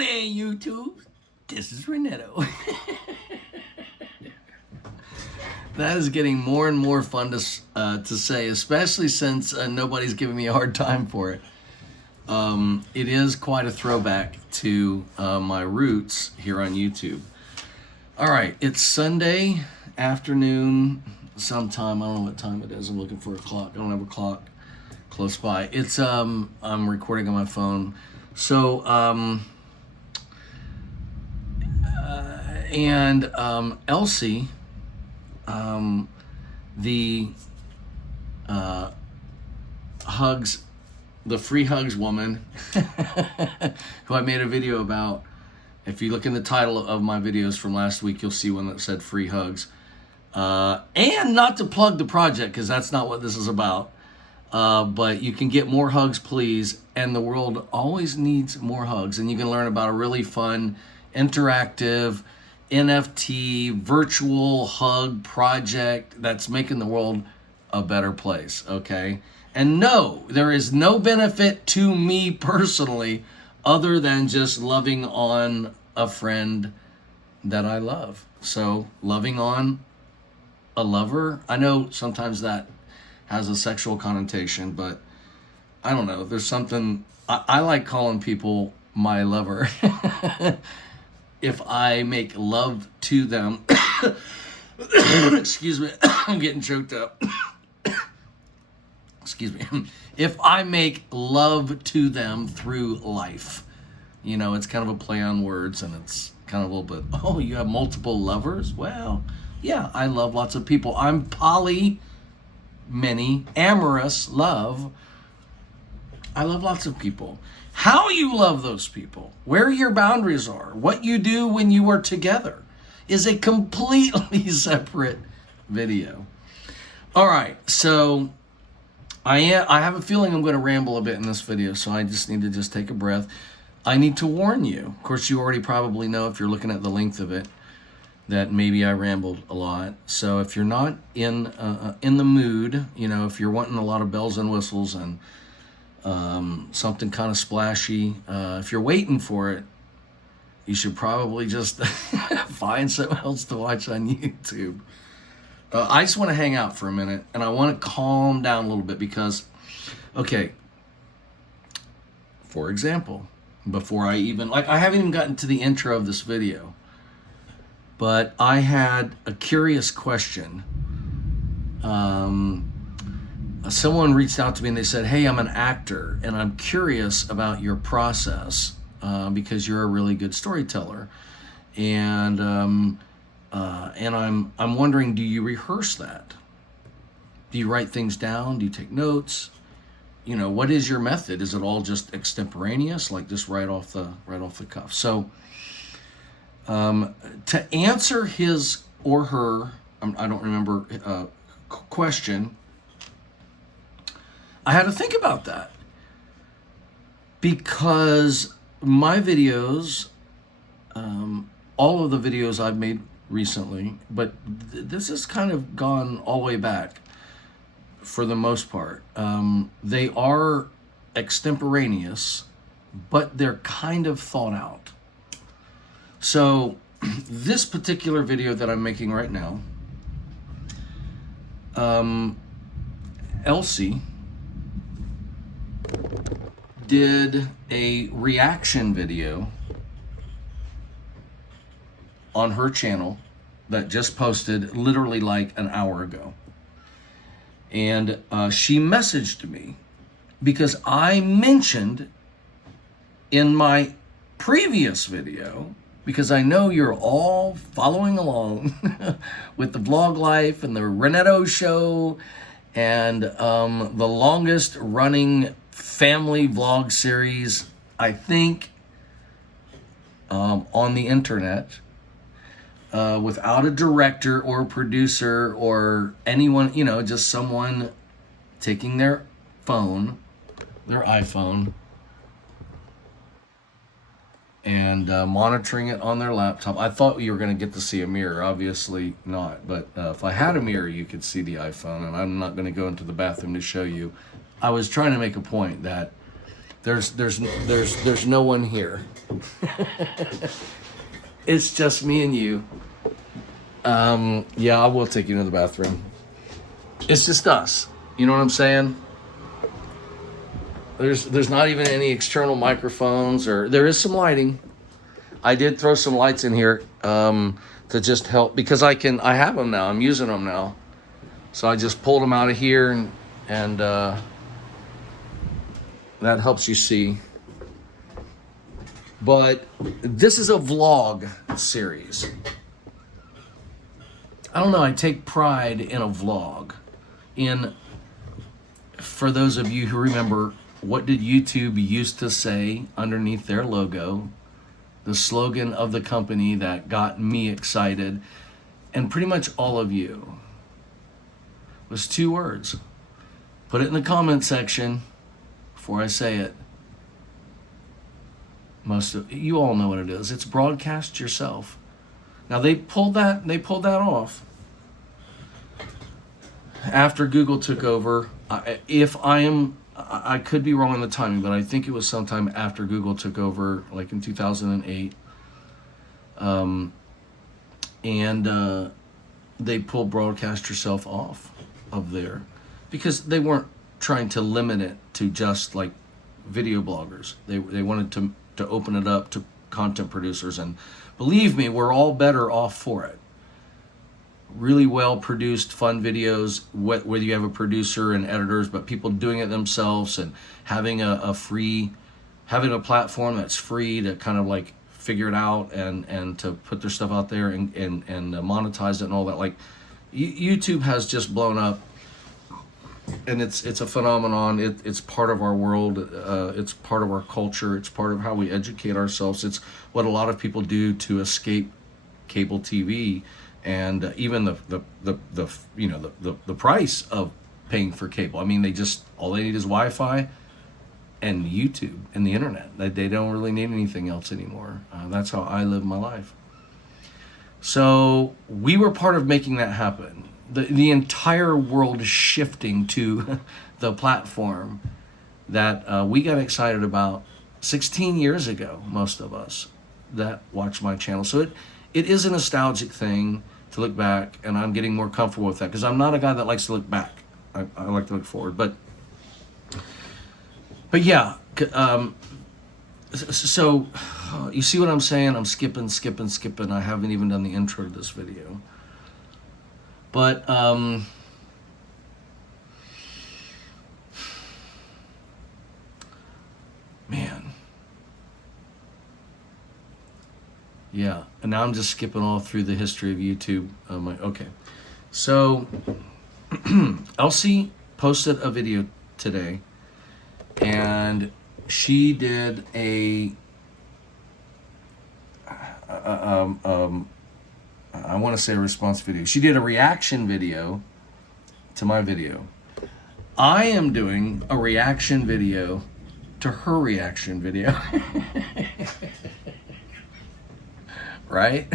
there, YouTube. This is Renetto. That is getting more and more fun to say, especially since nobody's giving me a hard time for it. It is quite a throwback to my roots here on YouTube. All right, it's Sunday afternoon sometime. I don't know what time it is. I'm looking for a clock. I don't have a clock close by. It's I'm recording on my phone. So Elsie, the free hugs woman, who I made a video about. If you look in the title of my videos from last week, you'll see one that said free hugs. And not to plug the project, because that's not what this is about. But you can get more hugs, please. And the world always needs more hugs. And you can learn about a really fun, interactive, NFT, virtual hug project that's making the world a better place, okay? And no, there is no benefit to me personally other than just loving on a friend that I love. So loving on a lover, I know sometimes that has a sexual connotation, but I don't know. There's something, I like calling people my lover. If I make love to them, excuse me, I'm getting choked up. Excuse me. If I make love to them through life, you know, it's kind of a play on words, and it's kind of a little bit, oh, you have multiple lovers? Well, yeah, I love lots of people. I'm amorous love. I love lots of people. How you love those people, where your boundaries are, what you do when you are together is a completely separate video. All right, so I have a feeling I'm going to ramble a bit in this video, so I just need to take a breath. I need to warn you. Of course, you already probably know if you're looking at the length of it that maybe I rambled a lot. So if you're not in the mood, you know, if you're wanting a lot of bells and whistles and something kind of splashy, if you're waiting for it, you should probably just find something else to watch on YouTube. I just want to hang out for a minute, and I want to calm down a little bit because, okay, for example, before I haven't even gotten to the intro of this video, but I had a curious question. Someone reached out to me and they said, hey, I'm an actor and I'm curious about your process because you're a really good storyteller. And I'm wondering, do you rehearse that? Do you write things down? Do you take notes? You know, what is your method? Is it all just extemporaneous, like just right off the cuff? So to answer his or her, I don't remember, question, I had to think about that because my videos, all of the videos I've made recently, but this has kind of gone all the way back for the most part. They are extemporaneous, but they're kind of thought out. So this particular video that I'm making right now, Elsie did a reaction video on her channel that just posted literally like an hour ago. And she messaged me because I mentioned in my previous video, because I know you're all following along with the vlog life and the Renetto show and the longest running family vlog series, I think, on the internet, without a director or producer or anyone, you know, just someone taking their phone, their iPhone, and monitoring it on their laptop. I thought you were going to get to see a mirror. Obviously not. But if I had a mirror, you could see the iPhone. And I'm not going to go into the bathroom to show you. I was trying to make a point that There's no one here. It's just me and you. Yeah, I will take you to the bathroom. It's just us. You know what I'm saying? There's not even any external microphones, or there is some lighting. I did throw some lights in here to just help, because I have them now. I'm using them now. So I just pulled them out of here, and that helps you see. But this is a vlog series. I don't know, I take pride in a vlog. For those of you who remember, what did YouTube used to say underneath their logo? The slogan of the company that got me excited, and pretty much all of you, was 2 words. Put it in the comment section before I say it. Most of you all know what it is. It's broadcast yourself. Now they pulled that off after Google took over. I could be wrong on the timing, but I think it was sometime after Google took over, like in 2008. And they pulled broadcast yourself off of there, because they weren't trying to limit it to just like video bloggers. They wanted to open it up to content producers, and believe me, we're all better off for it. Really well produced, fun videos, whether you have a producer and editors, but people doing it themselves, and having a platform that's free to kind of like figure it out and to put their stuff out there and monetize it and all that. Like YouTube has just blown up, and it's a phenomenon. It's part of our world. It's part of our culture. It's part of how we educate ourselves. It's what a lot of people do to escape cable TV, and even the price of paying for cable. I mean, all they need is Wi-Fi and YouTube and the internet. They don't really need anything else anymore. That's how I live my life. So we were part of making that happen. The entire world is shifting to the platform that we got excited about 16 years ago, most of us that watch my channel. So it is a nostalgic thing to look back, and I'm getting more comfortable with that, because I'm not a guy that likes to look back. I like to look forward. But yeah, so you see what I'm saying? I'm skipping. I haven't even done the intro to this video. But man, yeah. And now I'm just skipping all through the history of YouTube. Okay, so Elsie posted a video today, and she did I want to say a response video. She did a reaction video to my video. I am doing a reaction video to her reaction video. Right?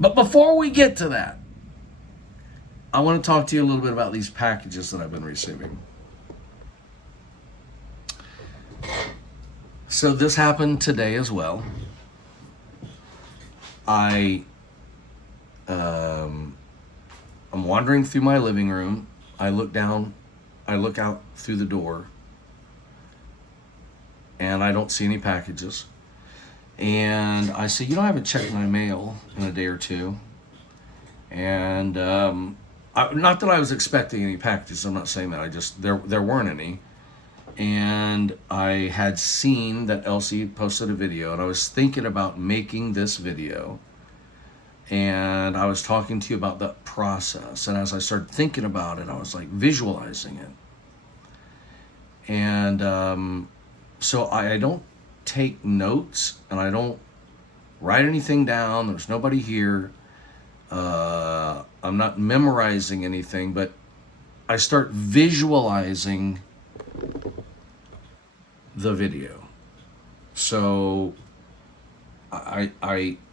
But before we get to that, I want to talk to you a little bit about these packages that I've been receiving. So this happened today as well. I'm wandering through my living room. I look out through the door, and I don't see any packages. And I say, I haven't checked my mail in a day or two. And not that I was expecting any packages. I'm not saying that. There weren't any. And I had seen that Elsie posted a video, and I was thinking about making this video. And I was talking to you about the process. And as I started thinking about it, I was like visualizing it. And so I don't take notes, and I don't write anything down. There's nobody here. I'm not memorizing anything, but I start visualizing the video. So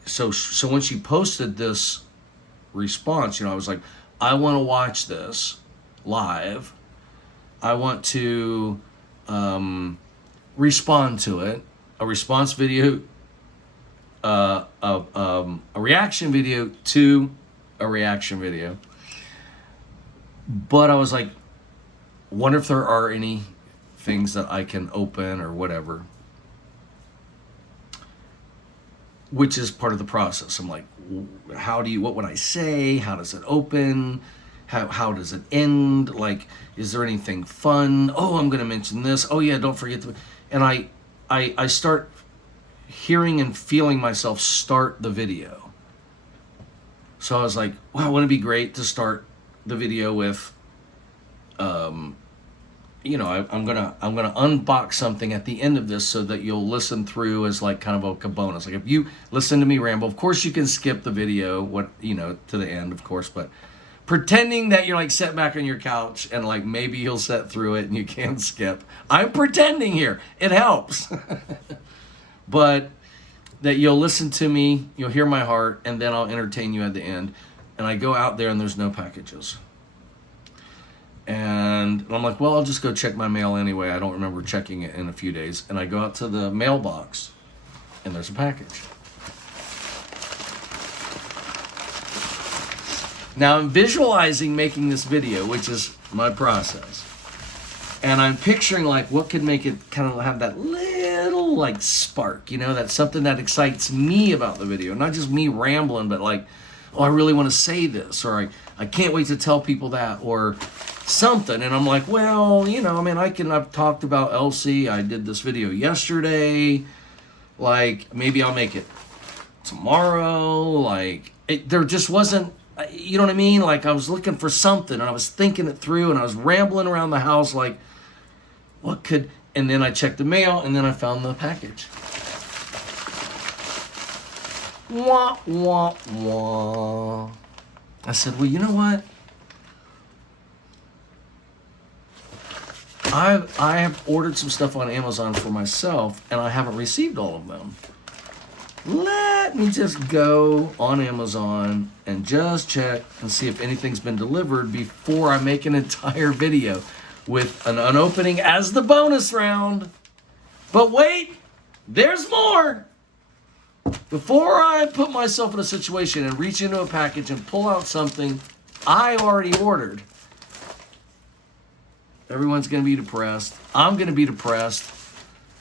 so when she posted this response, I was like, I want to watch this live. I want to respond to it. A response video, a reaction video to a reaction video. But I was like, wonder if there are any things that I can open or whatever, which is part of the process. I'm like, what would I say? How does it open? How does it end? Like, is there anything fun? Oh, I'm going to mention this. Oh yeah, don't forget to, and I start hearing and feeling myself start the video. So I was like, wow, wouldn't it be great to start the video with, you know, I'm gonna unbox something at the end of this so that you'll listen through as like kind of a bonus. Like if you listen to me ramble, of course you can skip the video, to the end, of course, but pretending that you're like sitting back on your couch and like maybe you'll sit through it and you can skip. I'm pretending here. It helps. But that you'll listen to me, you'll hear my heart, and then I'll entertain you at the end. And I go out there and there's no packages. And I'm like, well, I'll just go check my mail anyway. I don't remember checking it in a few days. And I go out to the mailbox, and there's a package. Now I'm visualizing making this video, which is my process. And I'm picturing like what could make it kind of have that little like spark, that's something that excites me about the video. Not just me rambling, but like, oh, I really want to say this, or I can't wait to tell people that, or something. And I'm like, well, I've talked about Elsie. I did this video yesterday. Like, maybe I'll make it tomorrow. Like, there just wasn't, you know what I mean? Like, I was looking for something, and I was thinking it through, and I was rambling around the house like, and then I checked the mail, and then I found the package. Wah, wah, wah. I said, well, you know what? I have ordered some stuff on Amazon for myself, and I haven't received all of them. Let me just go on Amazon and just check and see if anything's been delivered before I make an entire video with an unopening as the bonus round. But wait, there's more. Before I put myself in a situation and reach into a package and pull out something I already ordered, everyone's going to be depressed. I'm going to be depressed.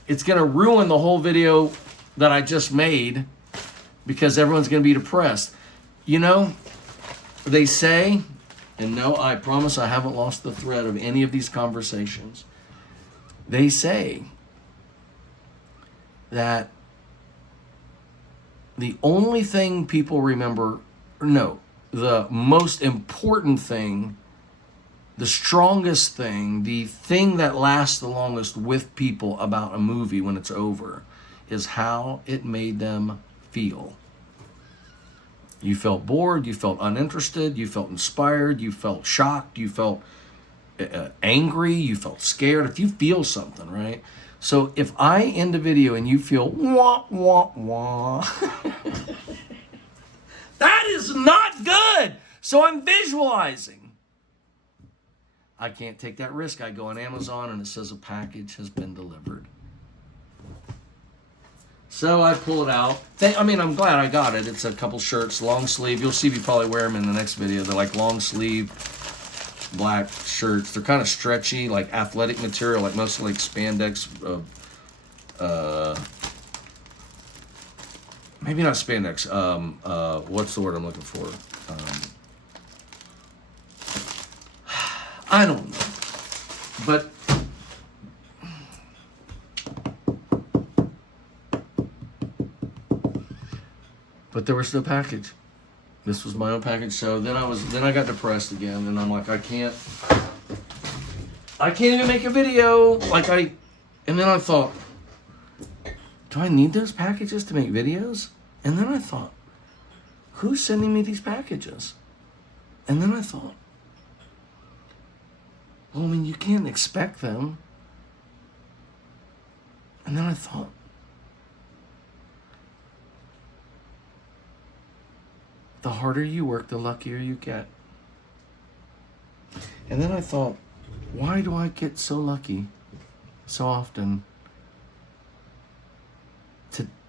It's going to ruin the whole video that I just made because everyone's going to be depressed. They say, and no, I promise I haven't lost the thread of any of these conversations. They say that the only thing people remember, the most important thing, the strongest thing, the thing that lasts the longest with people about a movie when it's over is how it made them feel. You felt bored, you felt uninterested, you felt inspired, you felt shocked, you felt angry, you felt scared. If you feel something, right? So if I end a video and you feel wah, wah, wah, that is not good. So I'm visualizing. I can't take that risk. I go on Amazon and it says a package has been delivered. So I pull it out. I'm glad I got it. It's a couple shirts, long sleeve. You'll see me probably wear them in the next video. They're like long sleeve black shirts. They're kind of stretchy, like athletic material, like mostly like spandex. Maybe not spandex. What's the word I'm looking for? I don't know. But there was no package. This was my own package. So then I got depressed again, and I'm like, I can't even make a video. And then I thought, do I need those packages to make videos? And then I thought, who's sending me these packages? And then I thought, well, you can't expect them. And then I thought, the harder you work, the luckier you get. And then I thought, why do I get so lucky? so often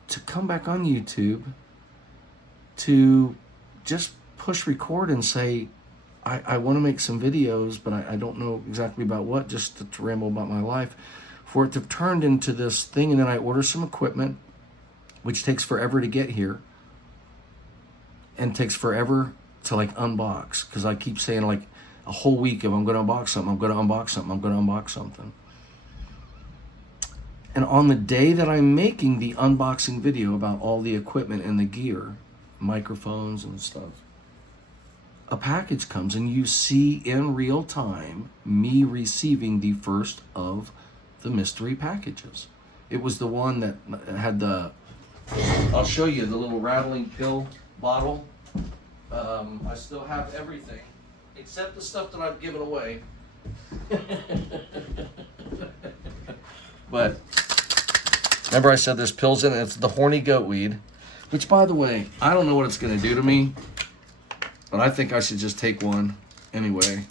to come back on YouTube, to just push record and say, I want to make some videos, but I don't know exactly about what, just to ramble about my life, for it to have turned into this thing. And then I order some equipment, which takes forever to get here and takes forever to like unbox, because I keep saying like a whole week of I'm going to unbox something, I'm going to unbox something, I'm going to unbox something. And on the day that I'm making the unboxing video about all the equipment and the gear, microphones and stuff, a package comes, and you see in real time me receiving the first of the mystery packages. It was the one that had the, I'll show you, the little rattling pill bottle. I still have everything except the stuff that I've given away. But remember I said there's pills in it. It's the horny goat weed, which, by the way, I don't know what it's going to do to me, but I think I should just take one anyway.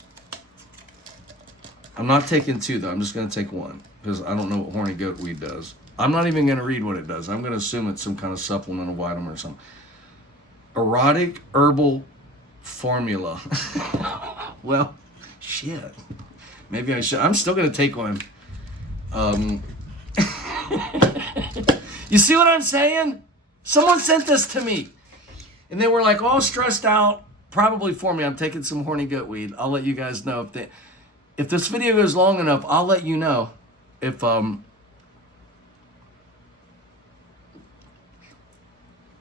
I'm not taking two, though. I'm just going to take one, because I don't know what horny goat weed does. I'm not even going to read what it does. I'm going to assume it's some kind of supplemental vitamin or something. Erotic herbal formula. Well, shit. Maybe I should. I'm still going to take one. You see what I'm saying? Someone sent this to me, and they were like all stressed out, probably for me. I'm taking some horny goat weed. I'll let you guys know if this video goes long enough. I'll let you know if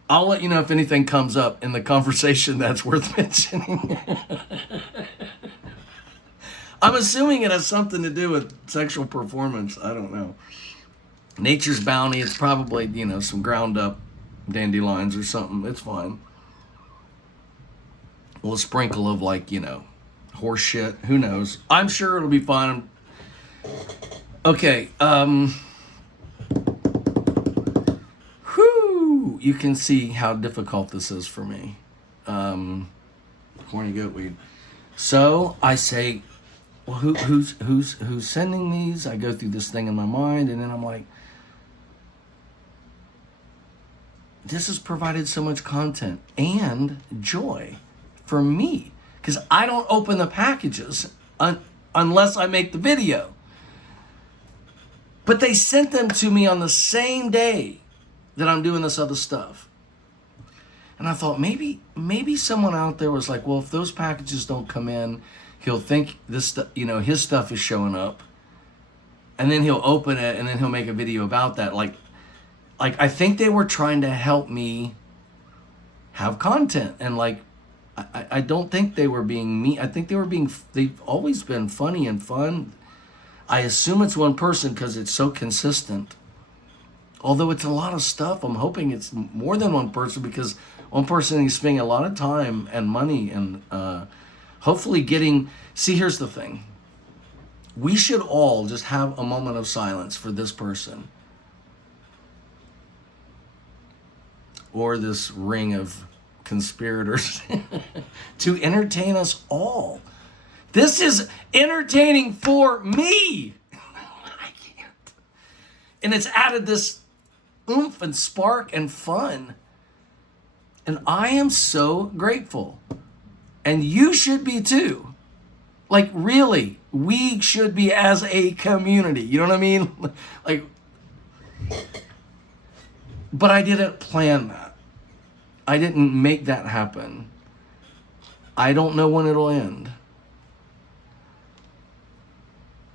I'll let you know if anything comes up in the conversation that's worth mentioning. I'm assuming it has something to do with sexual performance. I don't know. Nature's Bounty, it's probably, some ground up dandelions or something. It's fine. A little sprinkle of horse shit. Who knows? I'm sure it'll be fine. Okay. Whew. You can see how difficult this is for me. Horny goat weed. So I say, well, who's sending these? I go through this thing in my mind, and then I'm like, this has provided so much content and joy for me, because I don't open the packages unless I make the video. But they sent them to me on the same day that I'm doing this other stuff. And I thought maybe someone out there was like, well, if those packages don't come in, he'll think this, his stuff is showing up, and then he'll open it, and then he'll make a video about that. Like I think they were trying to help me have content, and I don't think they were being mean. I think they've always been funny and fun. I assume it's one person because it's so consistent. Although it's a lot of stuff, I'm hoping it's more than one person, because one person is spending a lot of time and money and hopefully getting... See, here's the thing. We should all just have a moment of silence for this person, or this ring of conspirators, to entertain us all. This is entertaining for me. I can't. And it's added this oomph and spark and fun. And I am so grateful. And you should be too. Like, really, we should be as a community. You know what I mean? But I didn't plan that. I didn't make that happen. I don't know when it'll end.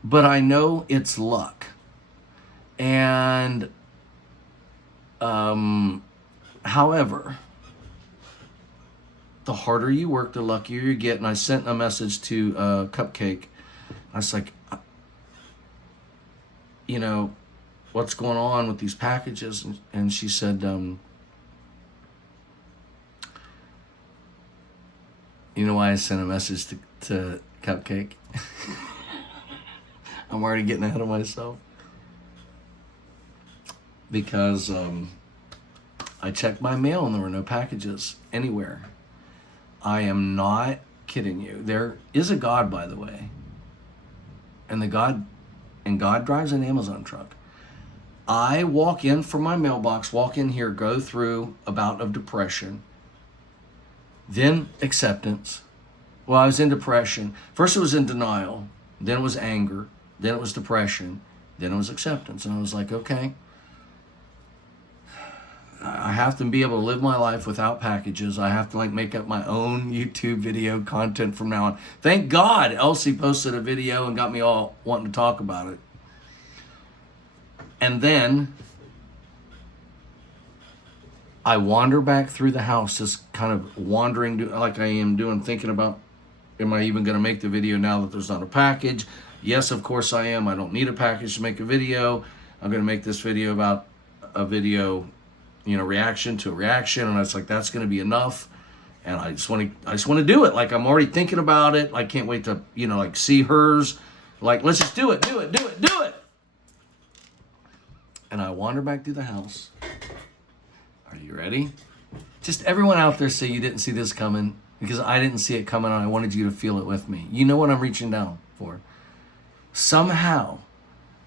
But I know it's luck. And, however, the harder you work, the luckier you get. And I sent a message to Cupcake. I was like, what's going on with these packages? And she said, you know why I sent a message to Cupcake? I'm already getting ahead of myself. Because I checked my mail and there were no packages anywhere. I am not kidding you. There is a God, by the way. And the God and God drives an Amazon truck. I walk in from my mailbox, walk in here, go through a bout of depression, then acceptance. Well, I was in depression. First it was in denial, then it was anger, then it was depression, then it was acceptance. And I was like, okay, I have to be able to live my life without packages. I have to make up my own YouTube video content from now on. Thank God Elsie posted a video and got me all wanting to talk about it. And then I wander back through the house, just kind of wandering like I am doing, thinking about, am I even going to make the video now that there's not a package? Yes, of course I am. I don't need a package to make a video. I'm going to make this video about a video, reaction to a reaction. And I was like, that's going to be enough. And I just want to do it. Like, I'm already thinking about it. I can't wait to, see hers. Like, let's just do it. And I wander back through the house. Are you ready? Just everyone out there say you didn't see this coming, because I didn't see it coming and I wanted you to feel it with me. You know what I'm reaching down for. Somehow,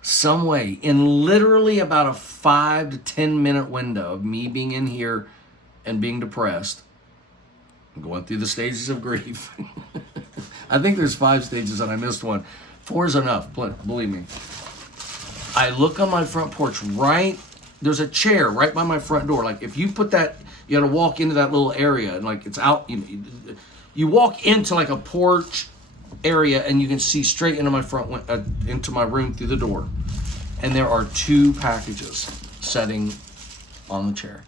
some way, in literally about a 5 to 10 minute window of me being in here and being depressed, I'm going through the stages of grief. I think there's 5 stages and I missed one. 4 is enough, believe me. I look on my front porch, there's a chair right by my front door. Like, if you put that, you got to walk into that little area, and it's out, you walk into a porch area and you can see straight into my into my room through the door. And there are 2 packages sitting on the chair.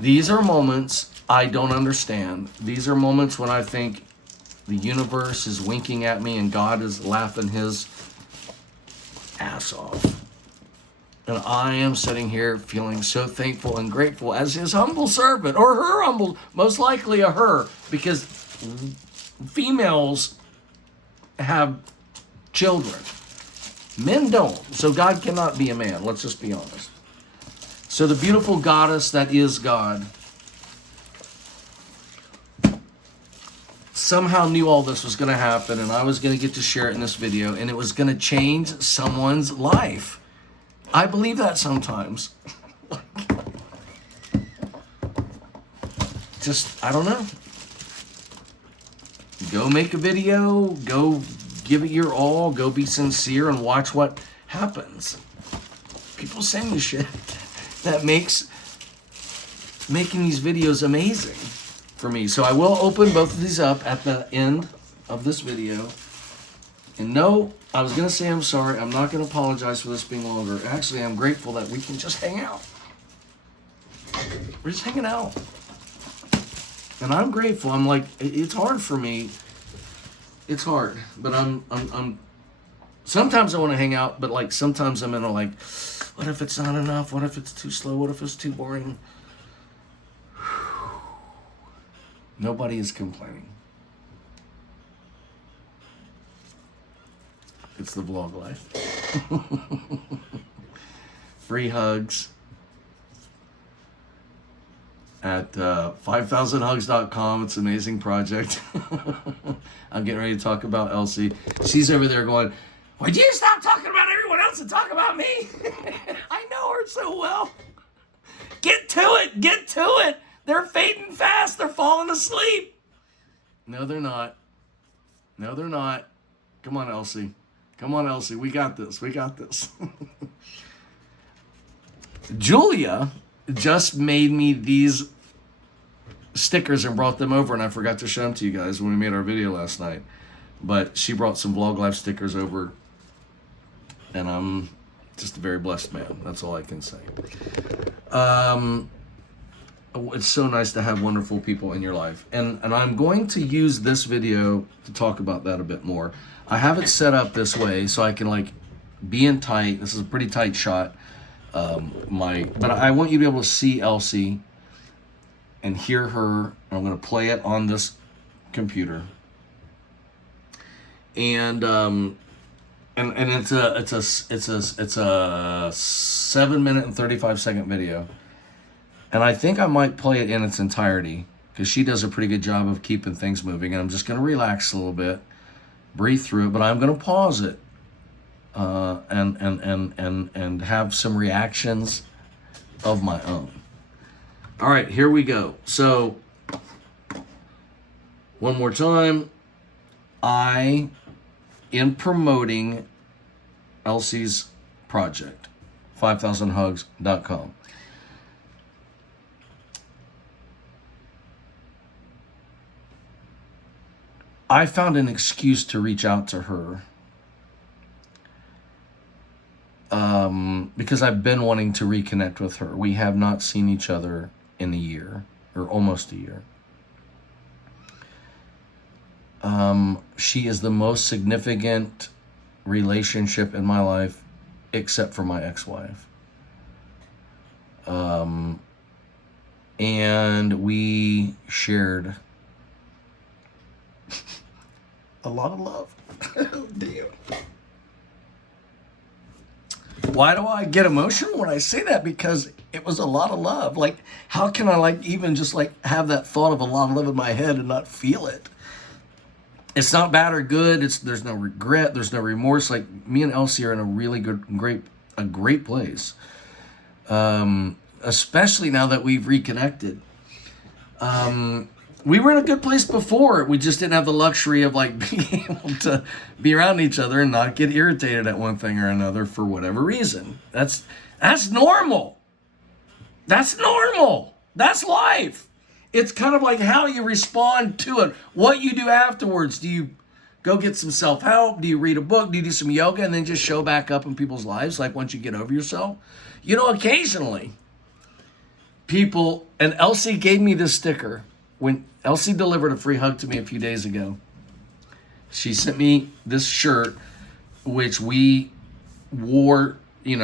These are moments I don't understand. These are moments when I think the universe is winking at me and God is laughing his ass off. And I am sitting here feeling so thankful and grateful as his humble servant, or her humble, most likely a her, because females have children. Men don't. So God cannot be a man. Let's just be honest. So the beautiful goddess that is God somehow knew all this was going to happen, and I was going to get to share it in this video, and it was going to change someone's life. I believe that sometimes. Just, I don't know. Go make a video, go give it your all, go be sincere, and watch what happens. People send me shit that makes making these videos amazing for me. So I will open both of these up at the end of this video. And no, I was going to say I'm sorry. I'm not going to apologize for this being longer. Actually, I'm grateful that we can just hang out. We're just hanging out. And I'm grateful. I'm like, it's hard for me. It's hard. But I'm sometimes I want to hang out, but sometimes I'm in a what if it's not enough? What if it's too slow? What if it's too boring? Nobody is complaining. It's the vlog life. Free hugs at 5000hugs.com. It's an amazing project. I'm getting ready to talk about Elsie. She's over there going, would you stop talking about everyone else and talk about me? I know her so well. Get to it. Get to it. They're fading fast. They're falling asleep. No, they're not. No, they're not. Come on, Elsie. Come on, Elsie. We got this. We got this. Julia just made me these stickers and brought them over, and I forgot to show them to you guys when we made our video last night. But she brought some Vlog Life stickers over, and I'm just a very blessed man. That's all I can say. It's so nice to have wonderful people in your life. And I'm going to use this video to talk about that a bit more. I have it set up this way so I can be in tight. This is a pretty tight shot. But I want you to be able to see Elsie and hear her. I'm going to play it on this computer. And it's a 7 minute and 35 second video. And I think I might play it in its entirety because she does a pretty good job of keeping things moving. And I'm just going to relax a little bit, breathe through it, but I'm going to pause it and have some reactions of my own. All right, here we go. So one more time, in promoting Elsie's project, 5000hugs.com. I found an excuse to reach out to her because I've been wanting to reconnect with her. We have not seen each other in a year, or almost a year. She is the most significant relationship in my life, except for my ex-wife. And we shared a lot of love. Damn. Why do I get emotional when I say that? Because it was a lot of love. Like, how can I even just have that thought of a lot of love in my head and not feel it? It's not bad or good. There's no regret. There's no remorse. Like, me and Elsie are in a really great place. Especially now that we've reconnected. We were in a good place before. We just didn't have the luxury of being able to be around each other and not get irritated at one thing or another for whatever reason. That's normal. That's normal. That's life. It's kind of like how you respond to it. What you do afterwards. Do you go get some self-help? Do you read a book? Do you do some yoga and then just show back up in people's lives once you get over yourself? Occasionally people, and Elsie gave me this sticker. When Elsie delivered a free hug to me a few days ago, she sent me this shirt, which we wore.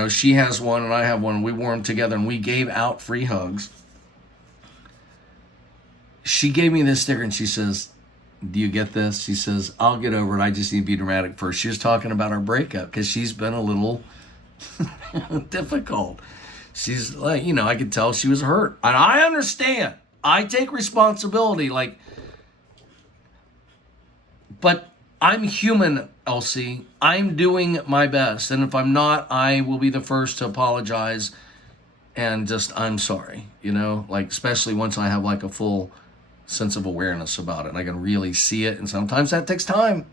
She has one and I have one. We wore them together and we gave out free hugs. She gave me this sticker and she says, "Do you get this?" She says, "I'll get over it. I just need to be dramatic first." She was talking about our breakup because she's been a little difficult. She's I could tell she was hurt. And I understand. I take responsibility, but I'm human, Elsie. I'm doing my best. And if I'm not, I will be the first to apologize and I'm sorry, especially once I have a full sense of awareness about it and I can really see it. And sometimes that takes time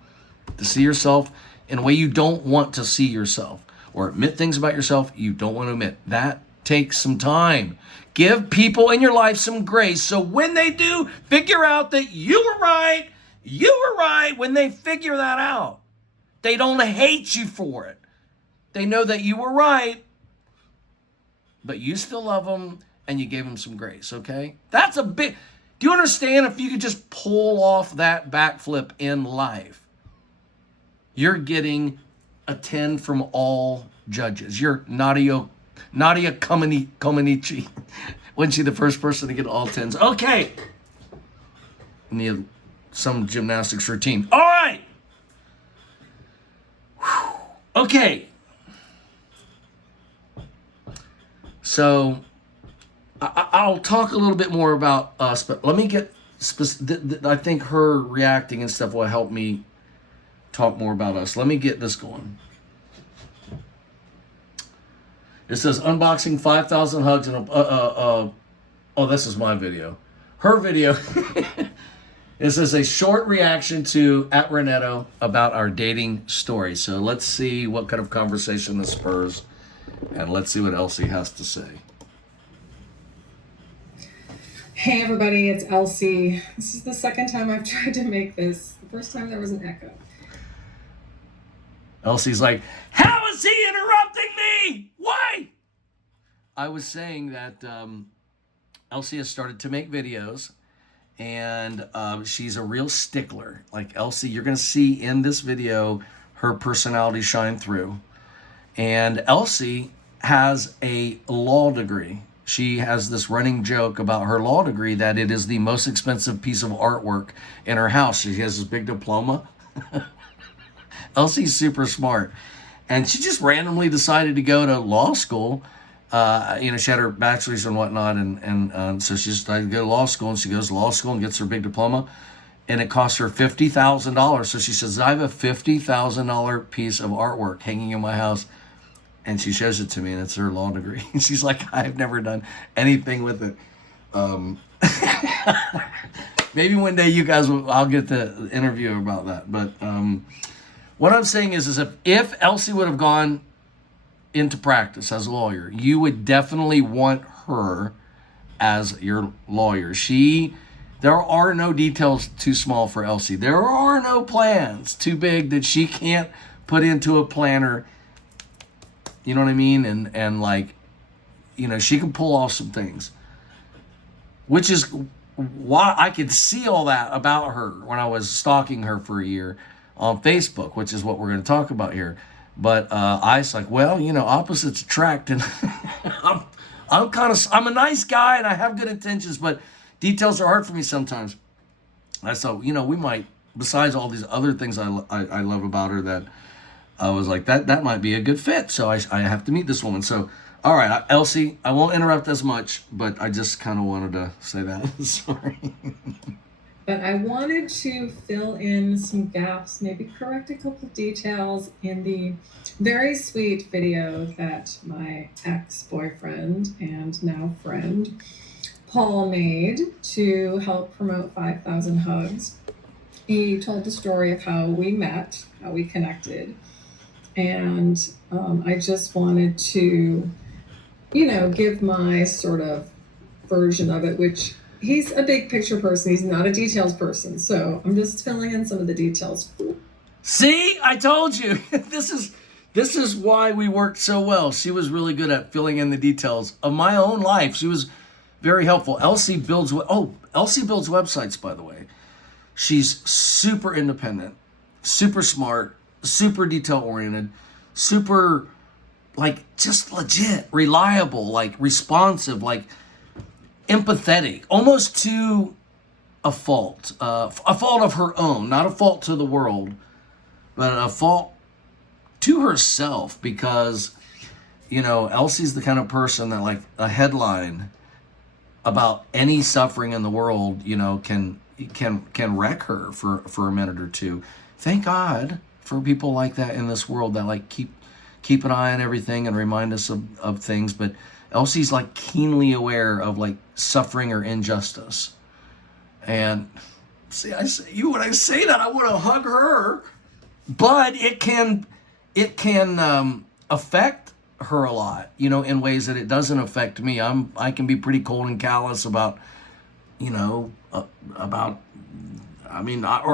to see yourself in a way you don't want to see yourself, or admit things about yourself you don't want to admit. That takes some time. Give people in your life some grace so when they do figure out that you were right, when they figure that out, they don't hate you for it. They know that you were right, but you still love them and you gave them some grace, okay? That's a big... Do you understand if you could just pull off that backflip in life? You're getting a 10 from all judges. You're Nadia Comaneci. Wasn't she the first person to get all 10s? Okay. Need some gymnastics routine. All right. Whew. Okay. So I'll talk a little bit more about us, but let me get I think her reacting and stuff will help me talk more about us. Let me get this going. It says unboxing 5,000 hugs and oh, this is my video. Her video. This is a short reaction to @Renetto about our dating story. So let's see what kind of conversation this spurs, and let's see what Elsie has to say. Hey everybody, it's Elsie. This is the second time I've tried to make this. The first time there was an echo. Elsie's like, how is he interrupting me? Why? I was saying that Elsie has started to make videos, and she's a real stickler. Like Elsie, you're going to see in this video her personality shine through. And Elsie has a law degree. She has this running joke about her law degree that it is the most expensive piece of artwork in her house. She has this big diploma. Elsie's super smart. And she just randomly decided to go to law school She had her bachelor's and whatnot, and so she decided to go to law school, and she goes to law school and gets her big diploma, and it costs her $50,000. So she says, I have a $50,000 piece of artwork hanging in my house, and she shows it to me, and it's her law degree. She's like, I've never done anything with it. Maybe one day you guys I'll get the interview about that. But what I'm saying is if Elsie would have gone into practice as a lawyer, you would definitely want her as your lawyer. There are no details too small for Elsie. There are no plans too big that she can't put into a planner. You know what I mean? And like, she can pull off some things, which is why I could see all that about her when I was stalking her for a year on Facebook, which is what we're going to talk about here. But I was like, well, opposites attract, and I'm a nice guy and I have good intentions, but details are hard for me sometimes. I thought, we might, besides all these other things I love about her, that I was like, that might be a good fit. So I have to meet this woman. So, all right, Elsie, I won't interrupt as much, but I just kind of wanted to say that. Sorry. But I wanted to fill in some gaps, maybe correct a couple of details in the very sweet video that my ex-boyfriend and now friend Paul made to help promote 5,000 Hugs. He told the story of how we met, how we connected, and I just wanted to, give my sort of version of it, which he's a big picture person. He's not a details person. So I'm just filling in some of the details. See, I told you. This is why we worked so well. She was really good at filling in the details of my own life. She was very helpful. Elsie builds websites, by the way. She's super independent, super smart, super detail oriented, super just legit, reliable, responsive, empathetic, almost to a fault of her own, not a fault to the world, but a fault to herself, because Elsie's the kind of person that a headline about any suffering in the world can wreck her for a minute or two. Thank God for people like that in this world that keep an eye on everything and remind us of things. But Elsie's keenly aware of suffering or injustice. And see, when I say that, I want to hug her, but it can affect her a lot, in ways that it doesn't affect me. I can be pretty cold and callous about, or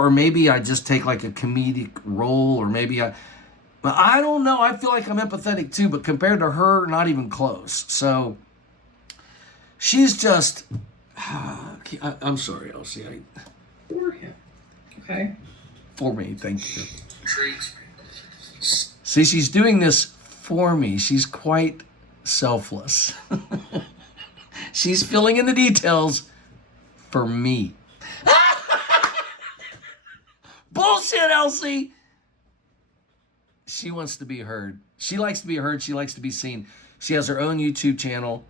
maybe I just take a comedic role, or maybe but I don't know. I feel like I'm empathetic too, but compared to her, not even close. So she's just, I'm sorry, Elsie. For him. Okay. For me, thank you. See, she's doing this for me. She's quite selfless. She's filling in the details for me. Bullshit, Elsie! She wants to be heard. She likes to be heard. She likes to be seen. She has her own YouTube channel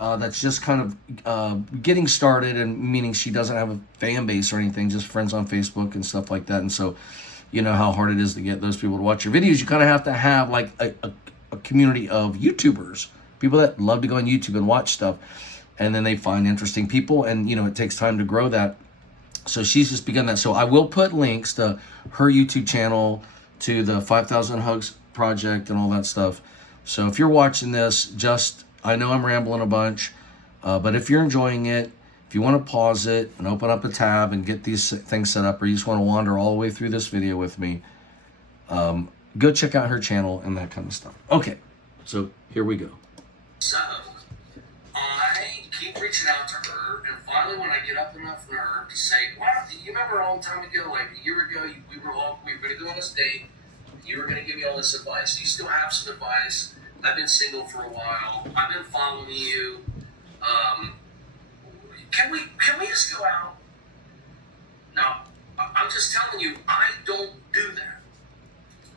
that's just kind of getting started, and meaning she doesn't have a fan base or anything, just friends on Facebook and stuff like that. And so, how hard it is to get those people to watch your videos. You kind of have to have a community of YouTubers, people that love to go on YouTube and watch stuff, and then they find interesting people, and it takes time to grow that. So she's just begun that. So I will put links to her YouTube channel, to the 5,000 Hugs project and all that stuff. So if you're watching this, I know I'm rambling a bunch, but if you're enjoying it, if you want to pause it and open up a tab and get these things set up, or you just want to wander all the way through this video with me, go check out her channel and that kind of stuff. Okay, so here we go. So I keep reaching out to her, and finally when I get up enough nerve to say, wow, do you remember a long time ago, a year ago, we were going to go on this date, you were going to give me all this advice. You still have some advice. I've been single for a while. I've been following you. Can we just go out? Now, I'm just telling you, I don't do that.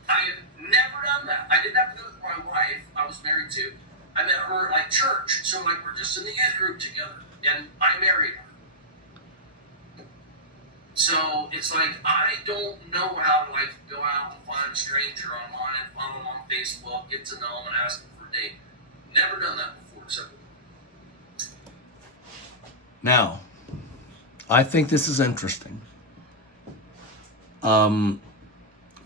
I have never done that. I didn't have to do it with my wife I was married to. I met her her like church. So like we're just in the youth group together, and I married her. So it's like I don't know how to like go out and find a stranger online, follow them on Facebook, get to know them, and ask them for a date. Never done that before, except. Now, I think this is interesting.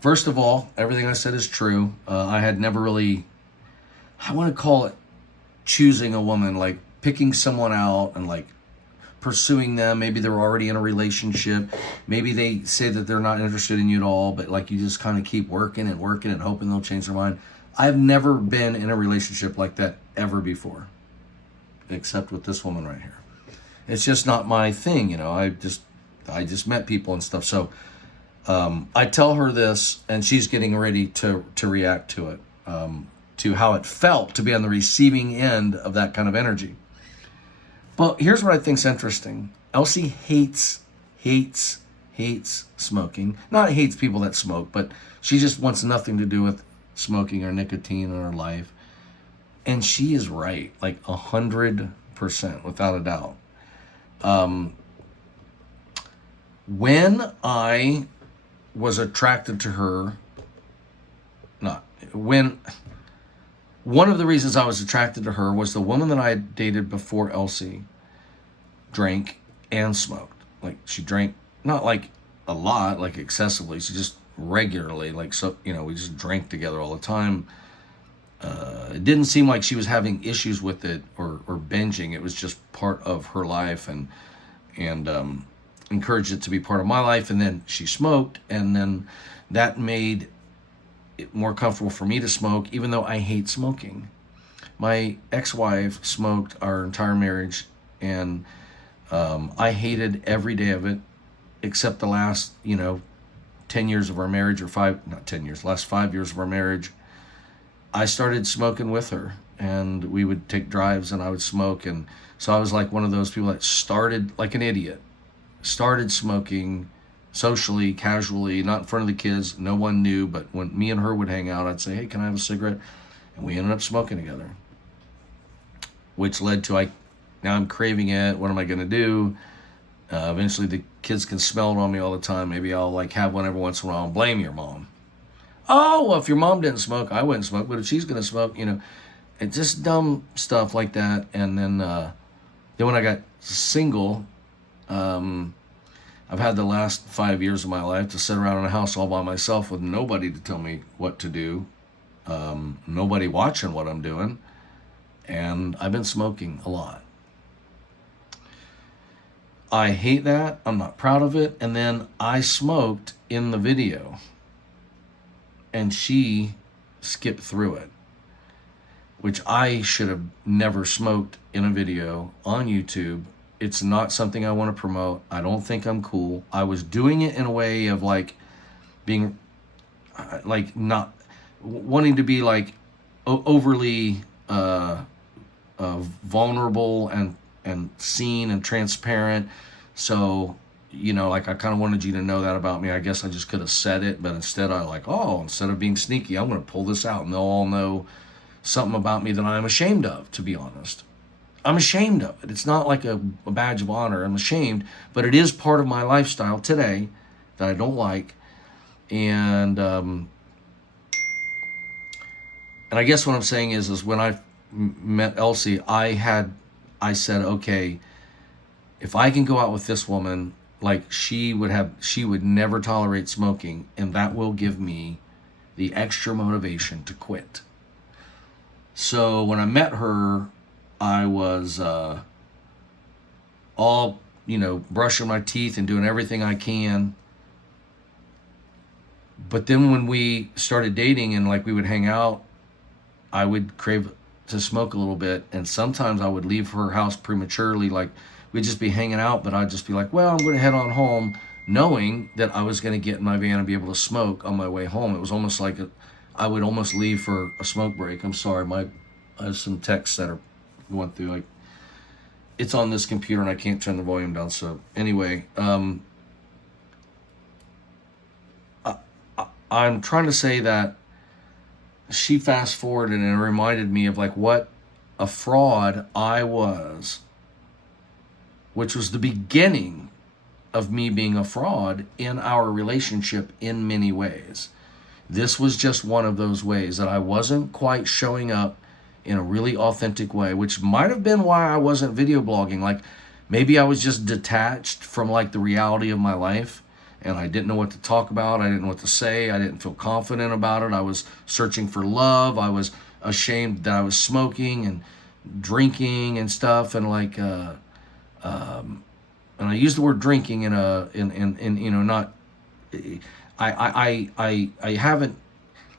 First of all, everything I said is true. I had never really, I want to call it choosing a woman, like picking someone out and like pursuing them. Maybe they're already in a relationship. Maybe they say that they're not interested in you at all, but like you just kind of keep working and working and hoping they'll change their mind. I've never been in a relationship like that ever before, except with this woman right here. It's just not my thing, you know. I just met people and stuff. So I tell her this, and she's getting ready to react to it, to how it felt to be on the receiving end of that kind of energy. But here's what I think's interesting. Elsie hates smoking. Not hates people that smoke, but she just wants nothing to do with smoking or nicotine in her life. And she is right, like 100%, without a doubt. When I was attracted to her, one of the reasons I was attracted to her was the woman that I had dated before Elsie drank and smoked. Like she drank, not like a lot, like excessively, she just regularly, like, so, you know, we just drank together all the time. It didn't seem like she was having issues with it or binging. It was just part of her life, and encouraged it to be part of my life. And then she smoked, and then that made it more comfortable for me to smoke, even though I hate smoking. My ex-wife smoked our entire marriage, and I hated every day of it, except the last, 10 years of our marriage, last 5 years of our marriage. I started smoking with her, and we would take drives and I would smoke. And so I was like one of those people that started like an idiot, started smoking socially, casually, not in front of the kids. No one knew, but when me and her would hang out, I'd say, hey, can I have a cigarette? And we ended up smoking together, which led to, now I'm craving it. What am I going to do? Eventually the kids can smell it on me all the time. Maybe I'll like have one every once in a while and blame your mom. Oh, well, if your mom didn't smoke, I wouldn't smoke. But if she's going to smoke, it's just dumb stuff like that. And then when I got single, I've had the last 5 years of my life to sit around in a house all by myself with nobody to tell me what to do, nobody watching what I'm doing, and I've been smoking a lot. I hate that. I'm not proud of it. And then I smoked in the video, and she skipped through it, which I should have never smoked in a video on YouTube. It's not something I want to promote. I don't think I'm cool. I was doing it in a way of like being like not wanting to be like overly vulnerable and seen and transparent. So, like I kind of wanted you to know that about me. I guess I just could have said it, but instead instead of being sneaky, I'm going to pull this out and they'll all know something about me that I'm ashamed of, to be honest. I'm ashamed of it. It's not like a badge of honor. I'm ashamed, but it is part of my lifestyle today that I don't like. And I guess what I'm saying is when I met Elsie, I said, okay, if I can go out with this woman, like she would never tolerate smoking, and that will give me the extra motivation to quit. So when I met her, I was all, brushing my teeth and doing everything I can. But then when we started dating and like we would hang out, I would crave to smoke a little bit. And sometimes I would leave her house prematurely. Like we'd just be hanging out, but I'd just be like, well, I'm going to head on home, knowing that I was going to get in my van and be able to smoke on my way home. It was almost like I would almost leave for a smoke break. I'm sorry, I have some texts that are going through, like it's on this computer and I can't turn the volume down. So anyway, I'm trying to say that she fast forwarded and it reminded me of like what a fraud I was, which was the beginning of me being a fraud in our relationship in many ways. This was just one of those ways that I wasn't quite showing up in a really authentic way, which might have been why I wasn't video blogging. Like maybe I was just detached from like the reality of my life, and I didn't know what to talk about. I didn't know what to say. I didn't feel confident about it. I was searching for love. I was ashamed that I was smoking and drinking and stuff, and like and I use the word drinking in not I haven't,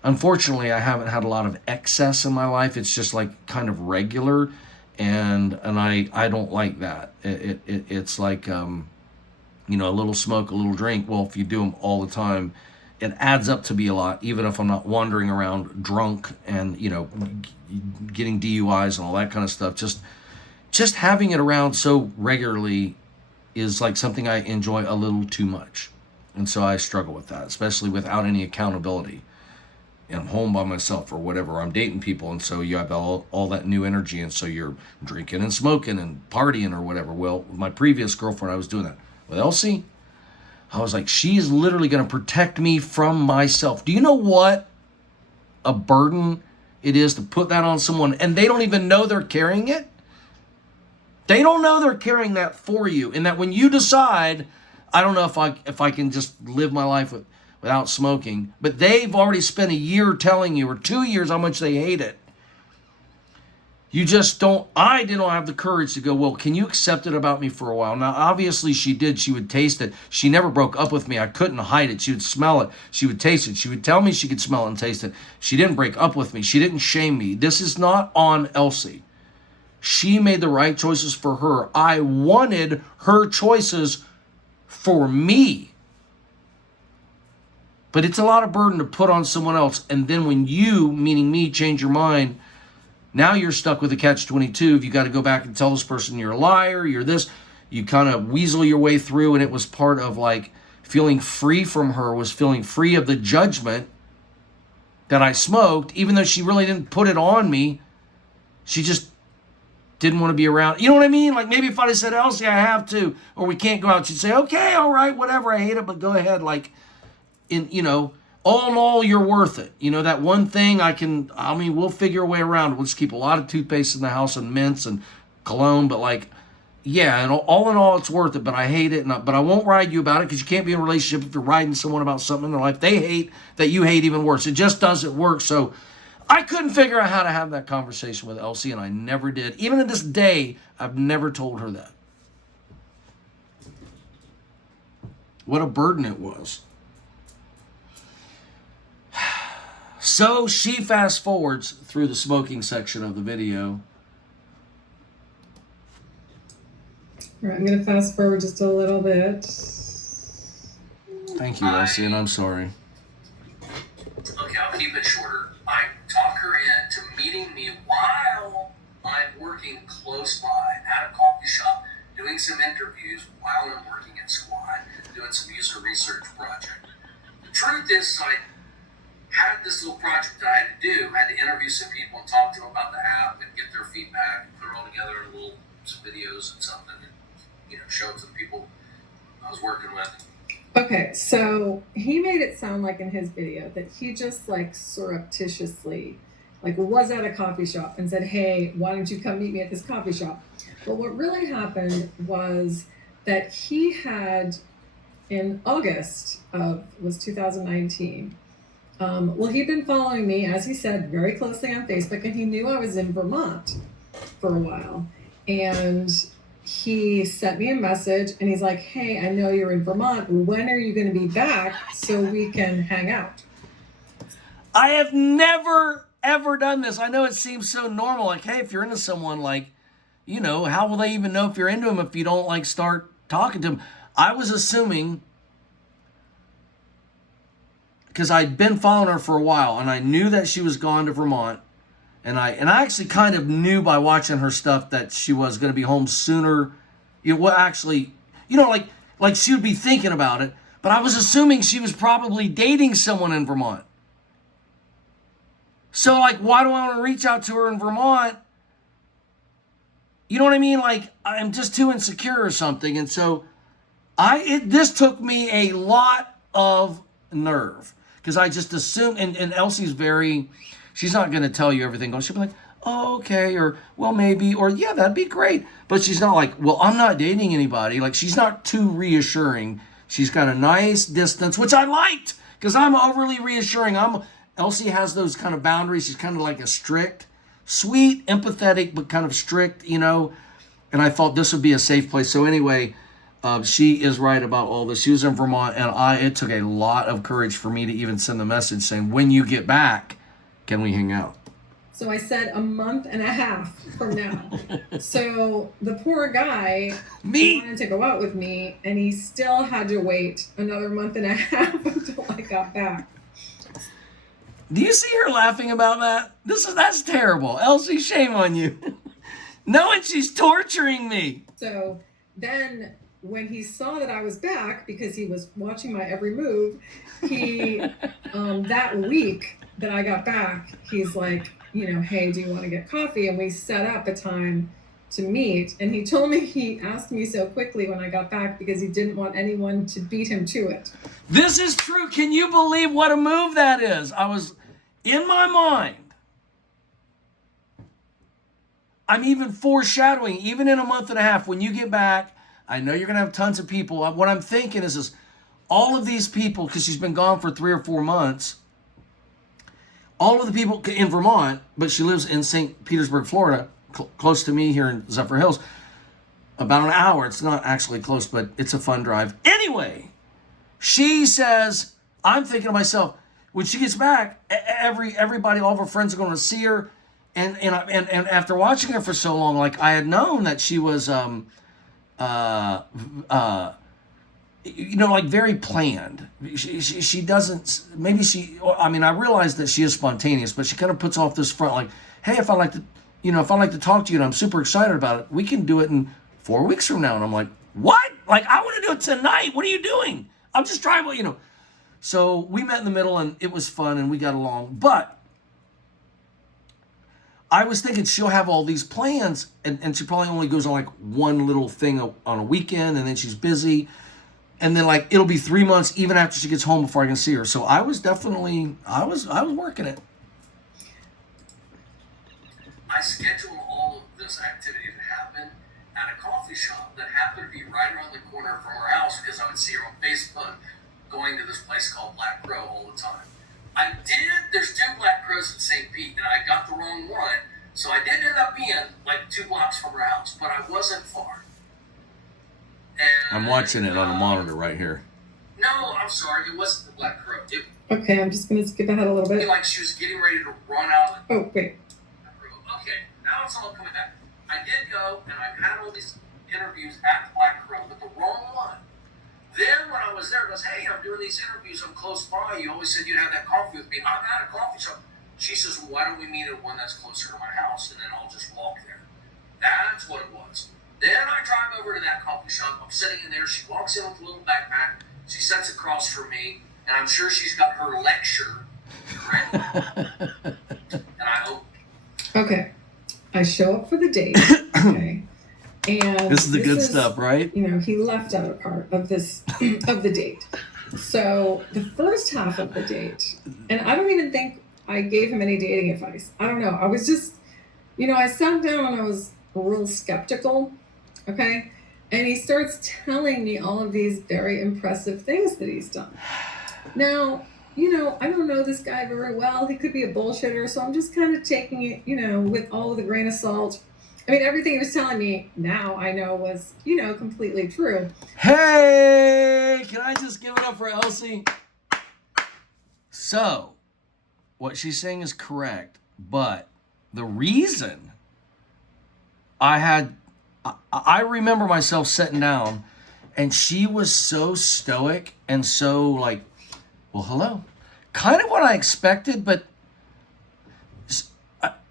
unfortunately I haven't had a lot of excess in my life. It's just like kind of regular, and I don't like that. It's like a little smoke, a little drink. Well, if you do them all the time, it adds up to be a lot, even if I'm not wandering around drunk and getting DUIs and all that kind of stuff. Just having it around so regularly is like something I enjoy a little too much. And so I struggle with that, especially without any accountability. And I'm home by myself or whatever. I'm dating people, and so you have all that new energy, and so you're drinking and smoking and partying or whatever. Well, with my previous girlfriend, I was doing that. With Elsie, I was like, she's literally going to protect me from myself. Do you know what a burden it is to put that on someone, and they don't even know they're carrying it? They don't know they're carrying that for you, and that when you decide, I don't know if I can just live my life without smoking, but they've already spent a year telling you, or 2 years, how much they hate it. You just don't. I didn't have the courage to go, well, can you accept it about me for a while? Now, obviously she did. She would taste it. She never broke up with me. I couldn't hide it. She would smell it. She would taste it. She would tell me she could smell it and taste it. She didn't break up with me. She didn't shame me. This is not on Elsie. She made the right choices for her. I wanted her choices for me. But it's a lot of burden to put on someone else. And then when you, meaning me, change your mind, now you're stuck with a catch-22. If you got to go back and tell this person you're a liar, you're this, you kind of weasel your way through. And it was part of like feeling free from her, was feeling free of the judgment that I smoked, even though she really didn't put it on me. She just didn't want to be around. You know what I mean? Like maybe if I'd have said, Elsie, I have to, or we can't go out, she'd say, okay, all right, whatever, I hate it, but go ahead. Like, all in all, you're worth it. That one thing we'll figure a way around. We'll just keep a lot of toothpaste in the house and mints and cologne, but like, yeah, and all in all, it's worth it, but I hate it. But I won't ride you about it, because you can't be in a relationship if you're riding someone about something in their life they hate that you hate even worse. It just doesn't work. So I couldn't figure out how to have that conversation with Elsie, and I never did. Even to this day, I've never told her that. What a burden it was. So she fast forwards through the smoking section of the video. All right, I'm going to fast forward just a little bit. Thank you, Elsie, and I'm sorry. Okay, I'll keep it shorter. I talk her into meeting me while I'm working close by at a coffee shop, doing some interviews while I'm working at Squad, doing some user research project. The truth is, I had this little project that I had to do. I had to interview some people and talk to them about the app and get their feedback and put it all together in some videos and something, and show it to the people I was working with. Okay, so he made it sound like in his video that he just like surreptitiously was at a coffee shop and said, hey, why don't you come meet me at this coffee shop? But what really happened was that he had, in August of 2019, he'd been following me, as he said, very closely on Facebook, and he knew I was in Vermont for a while. And he sent me a message, and he's like, hey, I know you're in Vermont. When are you going to be back so we can hang out? I have never, ever done this. I know it seems so normal. Like, hey, if you're into someone, how will they even know if you're into them if you don't, start talking to them? I was assuming, because I'd been following her for a while, and I knew that she was gone to Vermont. And I actually kind of knew by watching her stuff that she was going to be home sooner. Like she would be thinking about it. But I was assuming she was probably dating someone in Vermont. So, why do I want to reach out to her in Vermont you know what I mean? Like, I'm just too insecure or something. And so this took me a lot of nerve because I just assumed, and Elsie's she's not going to tell you everything. She'll be like, oh, okay, or well, maybe, or yeah, that'd be great. But she's not like, well, I'm not dating anybody. Like, she's not too reassuring. She's got a nice distance, which I liked because I'm overly reassuring. Elsie has those kind of boundaries. She's kind of like a strict, sweet, empathetic, but kind of strict, you know. And I thought this would be a safe place. So anyway, she is right about all this. She was in Vermont, and it took a lot of courage for me to even send the message saying, when you get back, can we hang out? So I said a month and a half from now. So the poor guy wanted to go out with me, and he still had to wait another month and a half until I got back. Do you see her laughing about that? That's terrible. Elsie, shame on you. Knowing she's torturing me. So then when he saw that I was back, because he was watching my every move, he, that week that I got back, he's like, you know, hey, do you want to get coffee? And we set up a time to meet. And he told me he asked me so quickly when I got back because he didn't want anyone to beat him to it. This is true. Can you believe what a move that is? I was in my mind. I'm even foreshadowing, even in a month and a half, when you get back, I know you're going to have tons of people. What I'm thinking is all of these people, because she's been gone for 3 or 4 months, all of the people in Vermont, but she lives in St. Petersburg, Florida, close to me here in Zephyr Hills, about an hour. It's not actually close, but it's a fun drive. Anyway, she says, I'm thinking to myself, when she gets back, everybody, all of her friends are going to see her. And after watching her for so long, like, I had known that she was, you know, like, very planned. She doesn't, maybe I realized that she is spontaneous, but she kind of puts off this front, like, hey, if I'd like to talk to you and I'm super excited about it, we can do it in 4 weeks from now. And I'm like, what? Like, I want to do it tonight. What are you doing? I'm just trying, you know. So we met in the middle and it was fun and we got along. But I was thinking she'll have all these plans and she probably only goes on like one little thing on a weekend and then she's busy. And then like it'll be 3 months even after she gets home before I can see her. So I was working it. I scheduled all of this activity to happen at a coffee shop that happened to be right around the corner from her house because I would see her on Facebook going to this place called Black Crow all the time. There's 2 Black Crows in St. Pete, and I got the wrong one, so I did end up being like 2 blocks from her house, but I wasn't far. And, I'm watching it on a monitor right here. No, I'm sorry, it wasn't the Black Crow. Okay, I'm just going to skip ahead a little bit. Like she was getting ready to run out of the... Oh, wait. Okay, now it's all coming back. I did go, and I've had all these interviews at the Black Crow, but the wrong one. Then when I was there, it goes, hey, I'm doing these interviews. I'm close by. You always said you'd have that coffee with me. I'm at a coffee shop. She says, well, why don't we meet at one that's closer to my house, and then I'll just walk there. That's what it was. Then I drive over to that coffee shop. I'm sitting in there. She walks in with a little backpack. She sits across from me, and I'm sure she's got her lecture ready. And I hope. Okay. I show up for the date. Okay. And this is the good stuff, right? You know, he left out a part of this of the date. So the first half of the date, and I don't even think I gave him any dating advice. I don't know. I was just, you know, I sat down and I was real skeptical. Okay. And he starts telling me all of these very impressive things that he's done. Now, you know, I don't know this guy very well. He could be a bullshitter. So I'm just kind of taking it, you know, with all of the grain of salt. I mean, everything he was telling me now I know was, you know, completely true. Hey, can I just give it up for Elsie? So, what she's saying is correct, but the reason I remember myself sitting down and she was so stoic and so like, well, hello. Kind of what I expected, but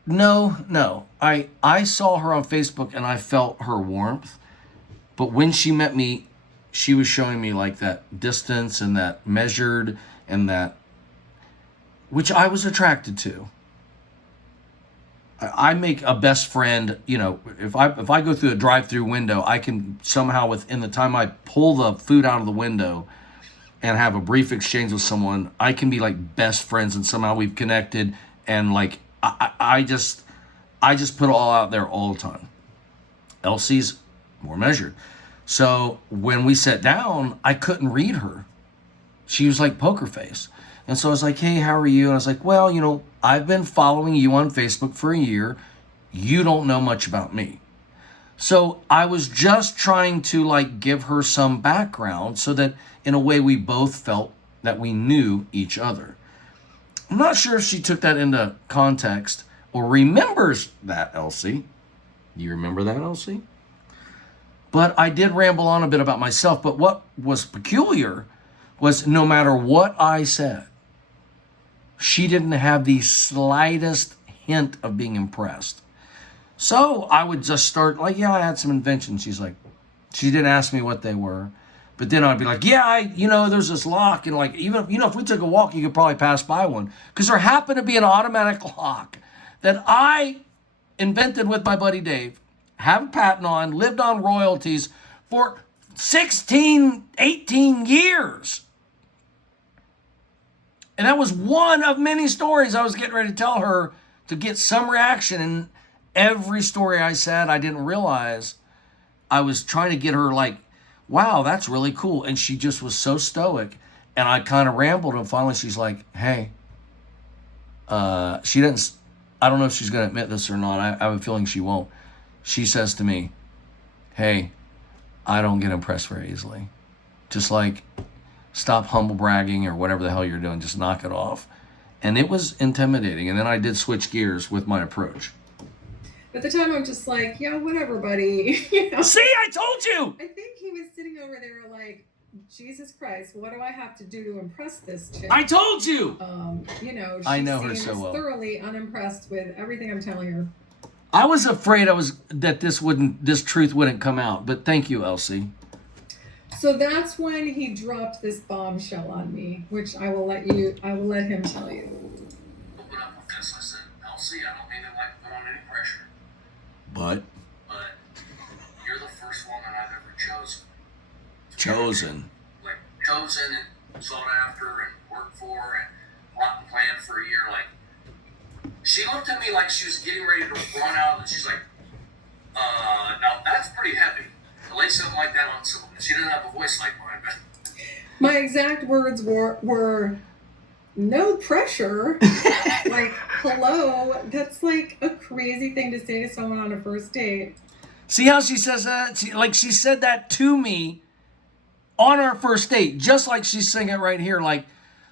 no. I saw her on Facebook and I felt her warmth. But when she met me, she was showing me like that distance and that measured and that, which I was attracted to. I make a best friend, you know, if I go through a drive-through window, I can somehow within the time I pull the food out of the window and have a brief exchange with someone, I can be like best friends, and somehow we've connected, and like I just put it all out there all the time. Elsie's more measured. So when we sat down, I couldn't read her. She was like poker face. And so I was like, hey, how are you? And I was like, well, you know, I've been following you on Facebook for a year. You don't know much about me. So I was just trying to like give her some background so that in a way we both felt that we knew each other. I'm not sure if she took that into context or remembers that, Elsie. You remember that, Elsie? But I did ramble on a bit about myself. But what was peculiar was no matter what I said, she didn't have the slightest hint of being impressed. So I would just start like, yeah, I had some inventions. She's like, she didn't ask me what they were. But then I'd be like, yeah, there's this lock. And like, even, if we took a walk, you could probably pass by one. Because there happened to be an automatic lock that I invented with my buddy Dave, have a patent on, lived on royalties for 16, 18 years. And that was one of many stories I was getting ready to tell her to get some reaction. And every story I said, I didn't realize I was trying to get her like, wow, that's really cool. And she just was so stoic. And I kind of rambled. And finally she's like, hey, she didn't, I don't know if she's going to admit this or not. I have a feeling she won't. She says to me, hey, I don't get impressed very easily. Just like, stop humble bragging or whatever the hell you're doing. Just knock it off. And it was intimidating. And then I did switch gears with my approach. At the time, I'm just like, yeah, whatever, buddy. See, I told you. I think he was sitting over there like, Jesus Christ, what do I have to do to impress this chick? I told you. She I know her so well. Thoroughly unimpressed with everything I'm telling her. I was afraid that this truth wouldn't come out. But thank you, Elsie. So that's when he dropped this bombshell on me, which I will let him tell you. Open up with this. I said, Elsie, I don't mean to like put on any pressure. But You're the first woman I've ever chosen. Like chosen and sought after and worked for and plot and planned for a year. Like she looked at me like she was getting ready to run out, and she's like, now that's pretty heavy. To lay something like that on someone. She didn't have a voice like mine, but my exact words were no pressure. Like, hello, that's like a crazy thing to say to someone on a first date. See how she says that? She said that to me on our first date, just like she's saying it right here, like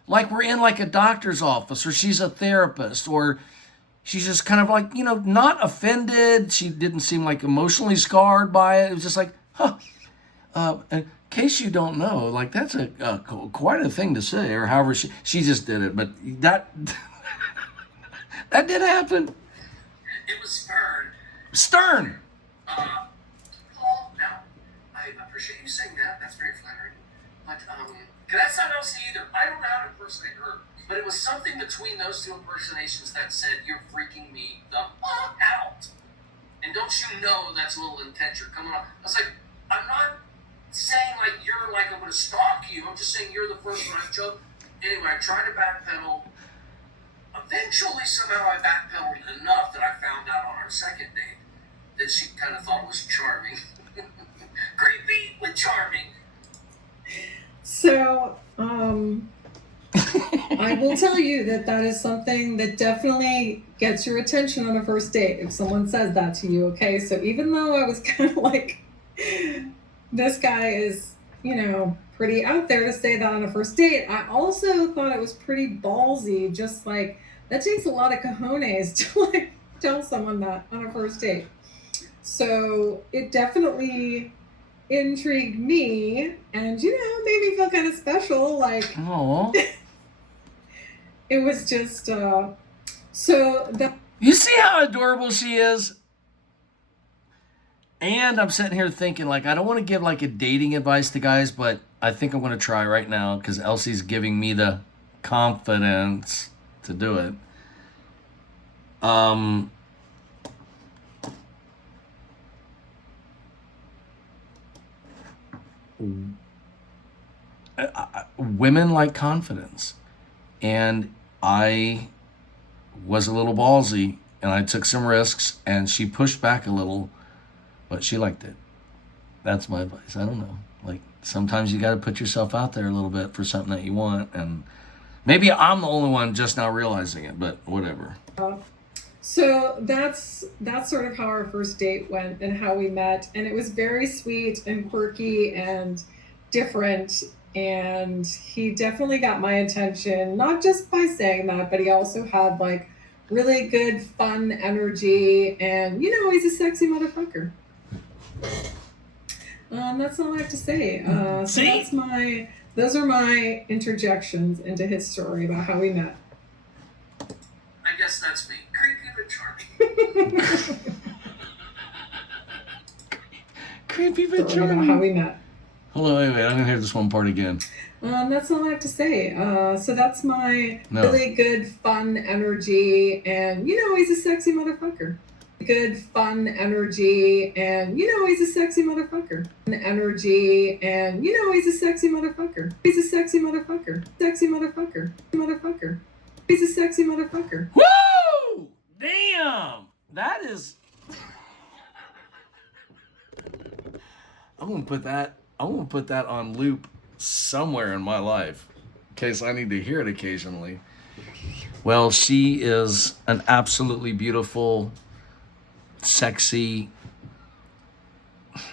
we're in like a doctor's office, or she's a therapist, or she's just kind of like, not offended. She didn't seem like emotionally scarred by it. It was just like, in case you don't know, like that's quite a thing to say, or however she just did it. But that that did happen. it was stern. Stern. Paul, now, I appreciate you saying that. That's very flattering. But, that's not Elsie either. I don't know how to impersonate her. But it was something between those two impersonations that said, you're freaking me the fuck out. And don't you know that's a little intense? You're coming on. I was like, I'm not saying like you're like I'm going to stalk you. I'm just saying you're the first one I chose. Anyway, I tried to backpedal. Eventually, somehow I backpedaled enough that I found out on our second date that she kind of thought was charming. Creepy with charming. So, I will tell you that is something that definitely gets your attention on a first date if someone says that to you, okay? So even though I was kind of like, this guy is, pretty out there to say that on a first date, I also thought it was pretty ballsy, just like, that takes a lot of cojones to like tell someone that on a first date. So it definitely intrigued me and, made me feel kind of special, like... Aww. It was just, so that... You see how adorable she is? And I'm sitting here thinking, like, I don't want to give, like, a dating advice to guys, but I think I'm going to try right now because Elsie's giving me the confidence to do it. women like confidence. And I was a little ballsy and I took some risks and she pushed back a little, but she liked it. That's my advice. I don't know. Like, sometimes you got to put yourself out there a little bit for something that you want. And maybe I'm the only one just now realizing it, but whatever. So that's sort of how our first date went and how we met. And it was very sweet and quirky and different. And he definitely got my attention, not just by saying that, but he also had like really good fun energy. And, you know, he's a sexy motherfucker. That's all I have to say. So those are my interjections into his story about how we met. I guess that's me. Creepy but charming. Creepy but Story about how charming. we met. Hold on, wait. I'm going to hear this one part again. That's all I have to say. So that's my No. really good fun energy. And, you know, he's a sexy motherfucker. Good fun energy. And, you know, he's a sexy motherfucker. Energy. And, you know, he's a sexy motherfucker. He's a sexy motherfucker. Sexy motherfucker. Motherfucker. He's a sexy motherfucker. Woo! Damn! That is... I'm gonna put that on loop somewhere in my life in case I need to hear it occasionally. Well, she is an absolutely beautiful, sexy,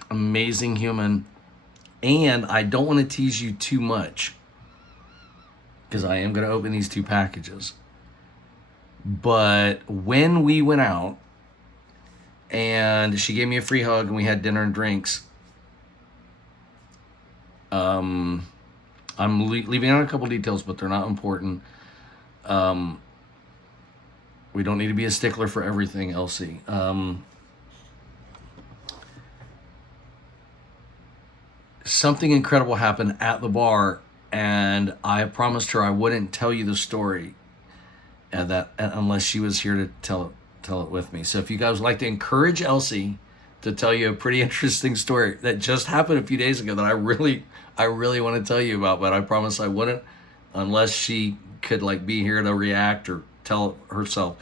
amazing human. And I don't want to tease you too much because I am going to open these 2 packages. But when we went out and she gave me a free hug and we had dinner and drinks, I'm leaving out a couple details, but they're not important. We don't need to be a stickler for everything, Elsie. Something incredible happened at the bar, and I promised her I wouldn't tell you the story unless she was here to tell it with me. So if you guys would like to encourage Elsie to tell you a pretty interesting story that just happened a few days ago that I really want to tell you about, but I promise I wouldn't unless she could like be here to react or tell it herself.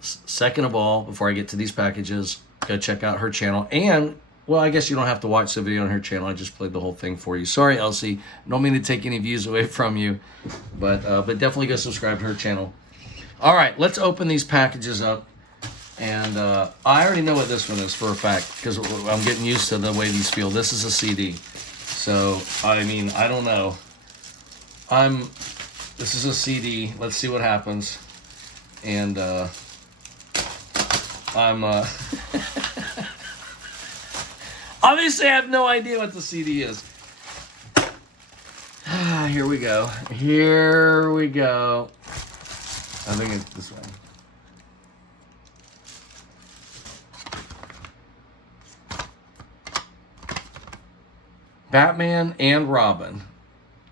Second of all, before I get to these packages, go check out her channel. And, well, I guess you don't have to watch the video on her channel. I just played the whole thing for you. Sorry, Elsie. Don't mean to take any views away from you, but definitely go subscribe to her channel. All right, let's open these packages up. And I already know what this one is for a fact because I'm getting used to the way these feel. This is a CD. So, I mean, I don't know. This is a CD. Let's see what happens. And obviously I have no idea what the CD is. Here we go. I think it's this one. Batman and Robin.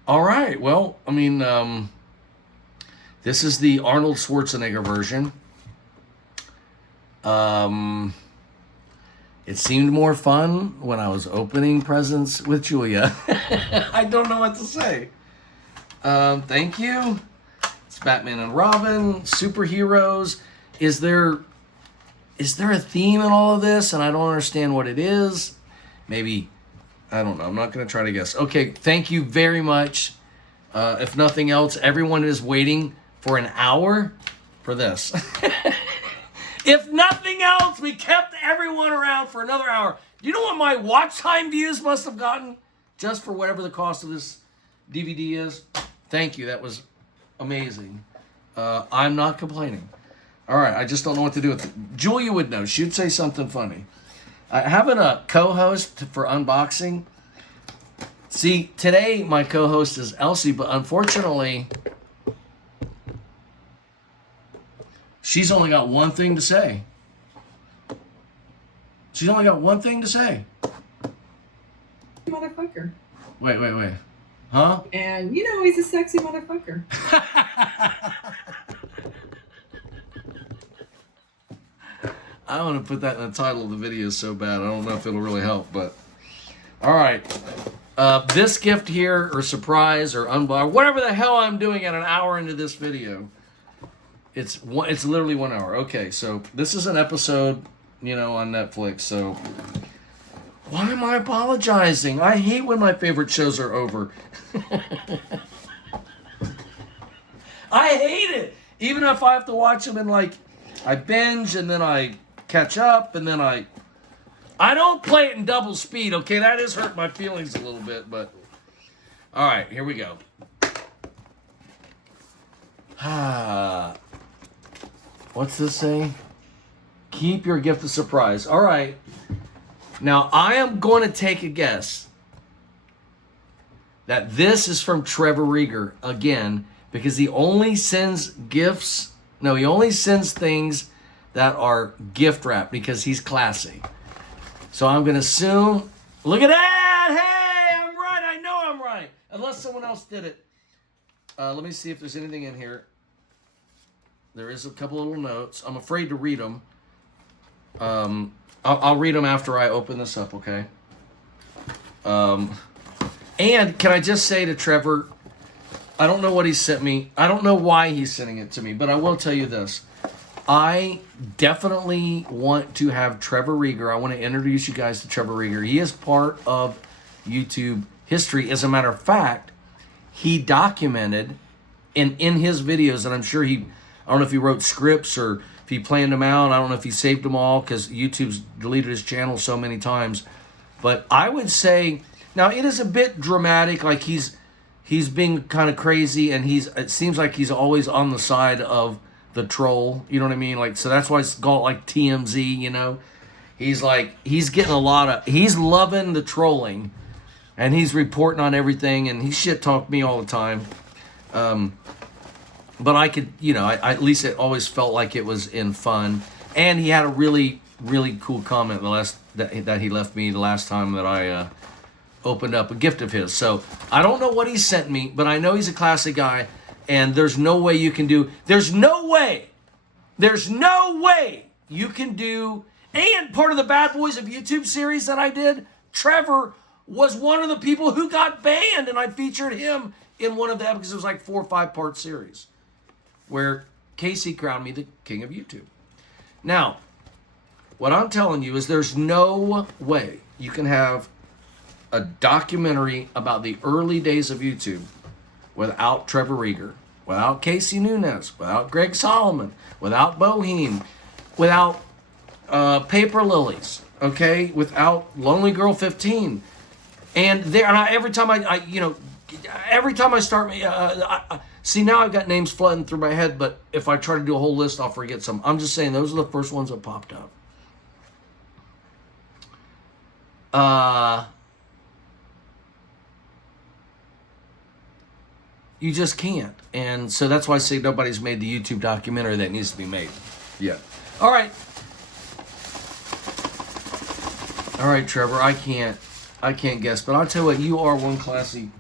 All right. Well, I mean, this is the Arnold Schwarzenegger version. It seemed more fun when I was opening presents with Julia. I don't know what to say. Thank you. It's Batman and Robin, superheroes. Is there a theme in all of this? And I don't understand what it is. Maybe, I don't know. I'm not going to try to guess. Okay, thank you very much. If nothing else, everyone is waiting for an hour for this. If nothing else, we kept everyone around for another hour. You know what my watch time views must have gotten just for whatever the cost of this DVD is? Thank you. That was amazing. I'm not complaining. All right. I just don't know what to do with it. Julia would know. She'd say something funny. Having a co-host for unboxing. See, today my co-host is Elsie, but unfortunately, she's only got one thing to say. Motherfucker. Wait. Huh? And, you know, he's a sexy motherfucker. I want to put that in the title of the video so bad. I don't know if it'll really help, but All right. This gift here, or surprise, or unbox, whatever the hell I'm doing at an hour into this video. It's literally 1 hour. Okay, so this is an episode, on Netflix. So why am I apologizing? I hate when my favorite shows are over. I hate it. Even if I have to watch them and I binge and then I catch up and then I don't play it in double speed, okay? That is hurt my feelings a little bit, but all right, here we go. What's this say? Keep your gift a surprise. All right. Now, I am going to take a guess that this is from Trevor Rieger again, because he only sends gifts. No, he only sends things that are gift wrapped because he's classy. So I'm going to assume, look at that. Hey, I'm right. I know I'm right. Unless someone else did it. Let me see if there's anything in here. There is a couple little notes. I'm afraid to read them. I'll read them after I open this up, okay? And can I just say to Trevor, I don't know what he sent me. I don't know why he's sending it to me, but I will tell you this. I definitely want to have Trevor Rieger. I want to introduce you guys to Trevor Rieger. He is part of YouTube history. As a matter of fact, he documented in his videos, and I'm sure I don't know if he wrote scripts or if he planned them out. I don't know if he saved them all because YouTube's deleted his channel so many times. But I would say, now it is a bit dramatic, like he's being kind of crazy, and it seems like he's always on the side of the troll, you know what I mean? Like, so that's why it's called like TMZ, He's getting he's loving the trolling, and he's reporting on everything, and he shit talked me all the time. But I could, I at least it always felt like it was in fun. And he had a really, really cool comment that he left me the last time that I opened up a gift of his. So I don't know what he sent me, but I know he's a classic guy. And there's no way you can do. There's no way you can do. And part of the Bad Boys of YouTube series that I did, Trevor was one of the people who got banned, and I featured him in one of the episodes. It was like 4 or 5 part series where Casey crowned me the king of YouTube. Now, what I'm telling you is there's no way you can have a documentary about the early days of YouTube without Trevor Rieger, without Casey Nunez, without Greg Solomon, without Boheme, without Paper Lilies, okay, without Lonely Girl 15, every time I start, see, now I've got names flooding through my head, but if I try to do a whole list, I'll forget some. I'm just saying those are the first ones that popped up. You just can't. And so that's why I say nobody's made the YouTube documentary that needs to be made yet. All right, Trevor, I can't guess, but I'll tell you what, you are one classy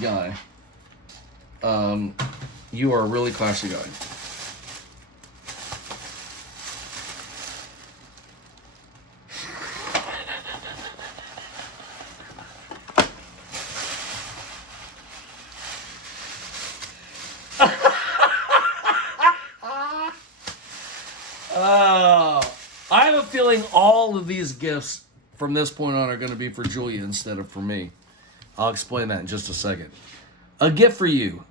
guy. You are a really classy guy. I have a feeling all of these gifts from this point on are going to be for Julia instead of for me. I'll explain that in just a second. A gift for you.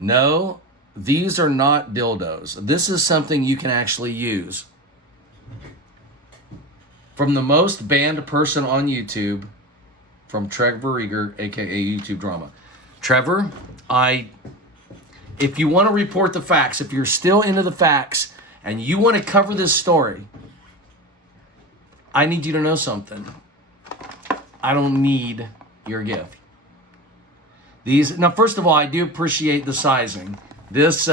No, these are not dildos. This is something you can actually use. From the most banned person on YouTube, from Trevor Rieger, aka YouTube Drama. Trevor, if you want to report the facts, if you're still into the facts and you want to cover this story, I need you to know something. I don't need your gift. Now, first of all, I do appreciate the sizing. This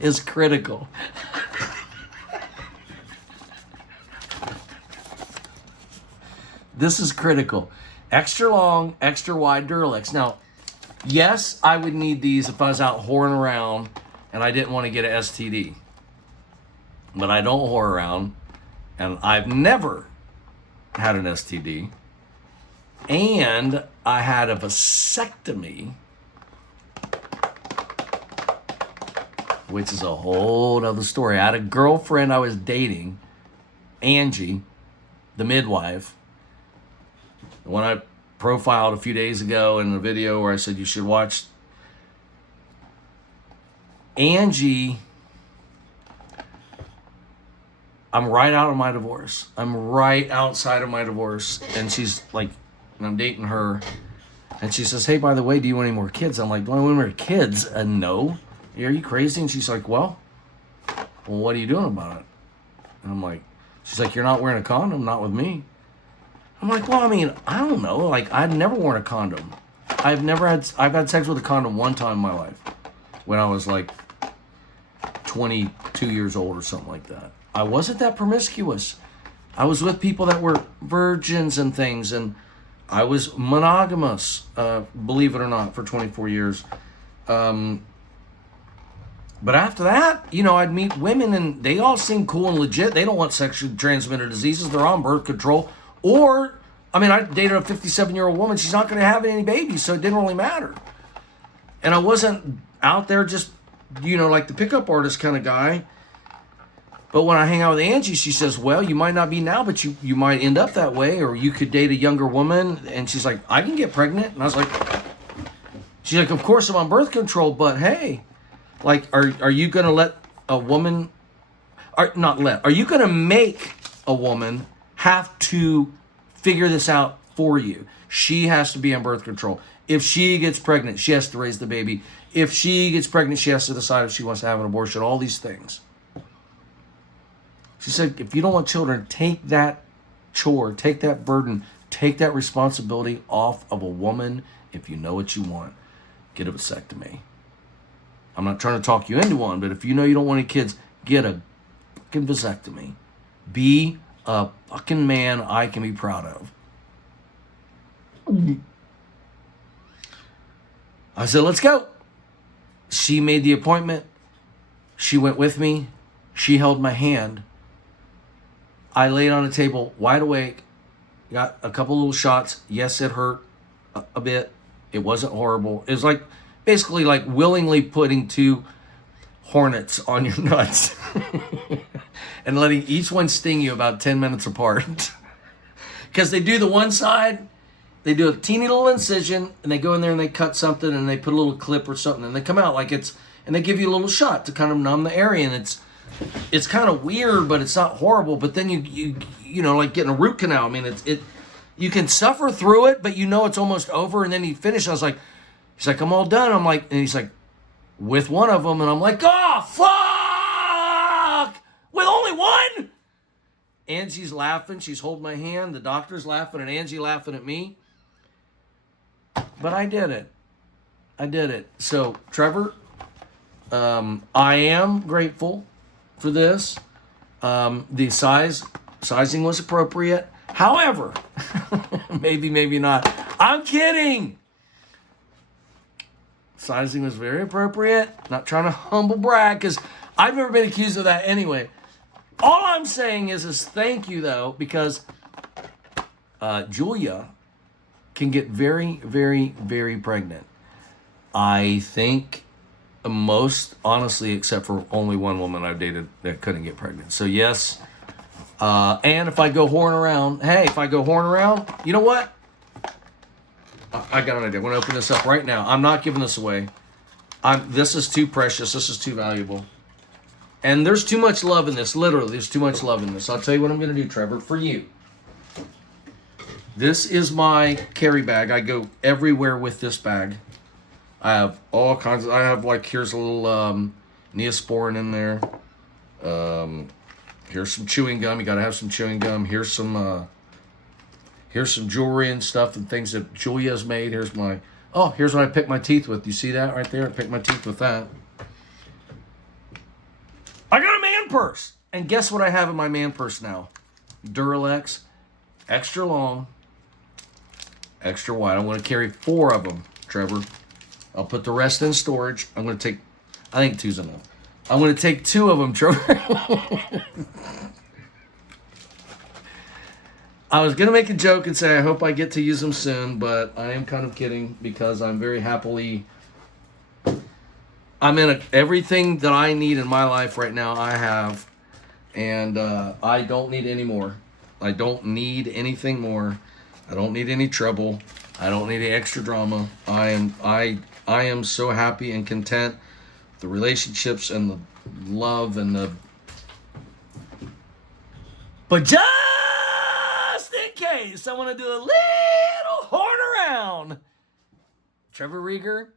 is critical. This is critical. Extra long, extra wide Duralex. Now, yes, I would need these if I was out whoring around and I didn't want to get an STD. But I don't whore around, and I've never had an STD, and I had a vasectomy, which is a whole other story. I had a girlfriend I was dating, Angie, the midwife, when I profiled a few days ago in a video where I said you should watch. Angie, I'm right out of my divorce. I'm right outside of my divorce. And she's like, and I'm dating her. And she says, hey, by the way, do you want any more kids? I'm like, do I want any more kids? No. Are you crazy? And she's like, well, what are you doing about it? And I'm like, she's like, you're not wearing a condom, not with me. I'm like, well, I mean, I don't know. Like, I've never worn a condom. I've had sex with a condom one time in my life when I was like 22 years old or something like that. I wasn't that promiscuous. I was with people that were virgins and things, and I was monogamous, believe it or not, for 24 years. But after that, you know, I'd meet women and they all seem cool and legit. They don't want sexually transmitted diseases. They're on birth control. Or, I mean, I dated a 57-year-old woman. She's not going to have any babies, so it didn't really matter. And I wasn't out there just, you know, like the pickup artist kind of guy. But when I hang out with Angie, she says, well, you might not be now, but you might end up that way, or you could date a younger woman. And she's like, I can get pregnant. And I was like, she's like, of course I'm on birth control, but hey, like, are you going to let a woman, are you going to make a woman have to figure this out for you? She has to be on birth control. If she gets pregnant, she has to raise the baby. If she gets pregnant, she has to decide if she wants to have an abortion, all these things. She said, if you don't want children, take that chore, take that burden, take that responsibility off of a woman. If you know what you want, get a vasectomy. I'm not trying to talk you into one, but if you know you don't want any kids, get a fucking vasectomy. Be a fucking man I can be proud of. I said, let's go. She made the appointment. She went with me. She held my hand. I laid on a table, wide awake, got a couple little shots. Yes, it hurt a bit. It wasn't horrible. It was like, basically like willingly putting two hornets on your nuts and letting each one sting you about 10 minutes apart. Because they do the one side, they do a teeny little incision, and they go in there and they cut something, and they put a little clip or something, and they come out like it's, and they give you a little shot to kind of numb the area, and it's kind of weird, but it's not horrible. But then you know, like getting a root canal. I mean, you can suffer through it, but you know it's almost over. And then he finished. I was like, he's like, I'm all done. I'm like, and he's like, with one of them, and I'm like, oh fuck, with only one. Angie's laughing. She's holding my hand. The doctor's laughing, and Angie laughing at me. But I did it. I did it. So Trevor, I am grateful for this. The sizing was appropriate. However, maybe not. I'm kidding. Sizing was very appropriate. Not trying to humble brag, because I've never been accused of that anyway. All I'm saying is thank you though, because Julia can get very, very, very pregnant. I think most, honestly, except for only one woman I've dated that couldn't get pregnant. So yes, and if I go whoring around, you know what? I got an idea. I'm going to open this up right now. I'm not giving this away. This is too precious. This is too valuable. And there's too much love in this. Literally, there's too much love in this. I'll tell you what I'm going to do, Trevor, for you. This is my carry bag. I go everywhere with this bag. I have all kinds of, I have like, here's a little Neosporin in there. Here's some chewing gum. You got to have some chewing gum. Here's some jewelry and stuff and things that Julia's made. Here's what I pick my teeth with. You see that right there? I pick my teeth with that. I got a man purse. And guess what I have in my man purse now? Duralex, extra long, extra wide. I'm going to carry 4 of them, Trevor. I'll put the rest in storage. I think 2's enough. I'm going to take 2 of them, Trevor. I was gonna make a joke and say I hope I get to use them soon, but I am kind of kidding because I'm very happily. I'm in everything that I need in my life right now. I have, and I don't need any more. I don't need anything more. I don't need any trouble. I don't need any extra drama. I am so happy and content. The relationships and the love and the. But just in case, I want to do a little horn around. Trevor Rieger,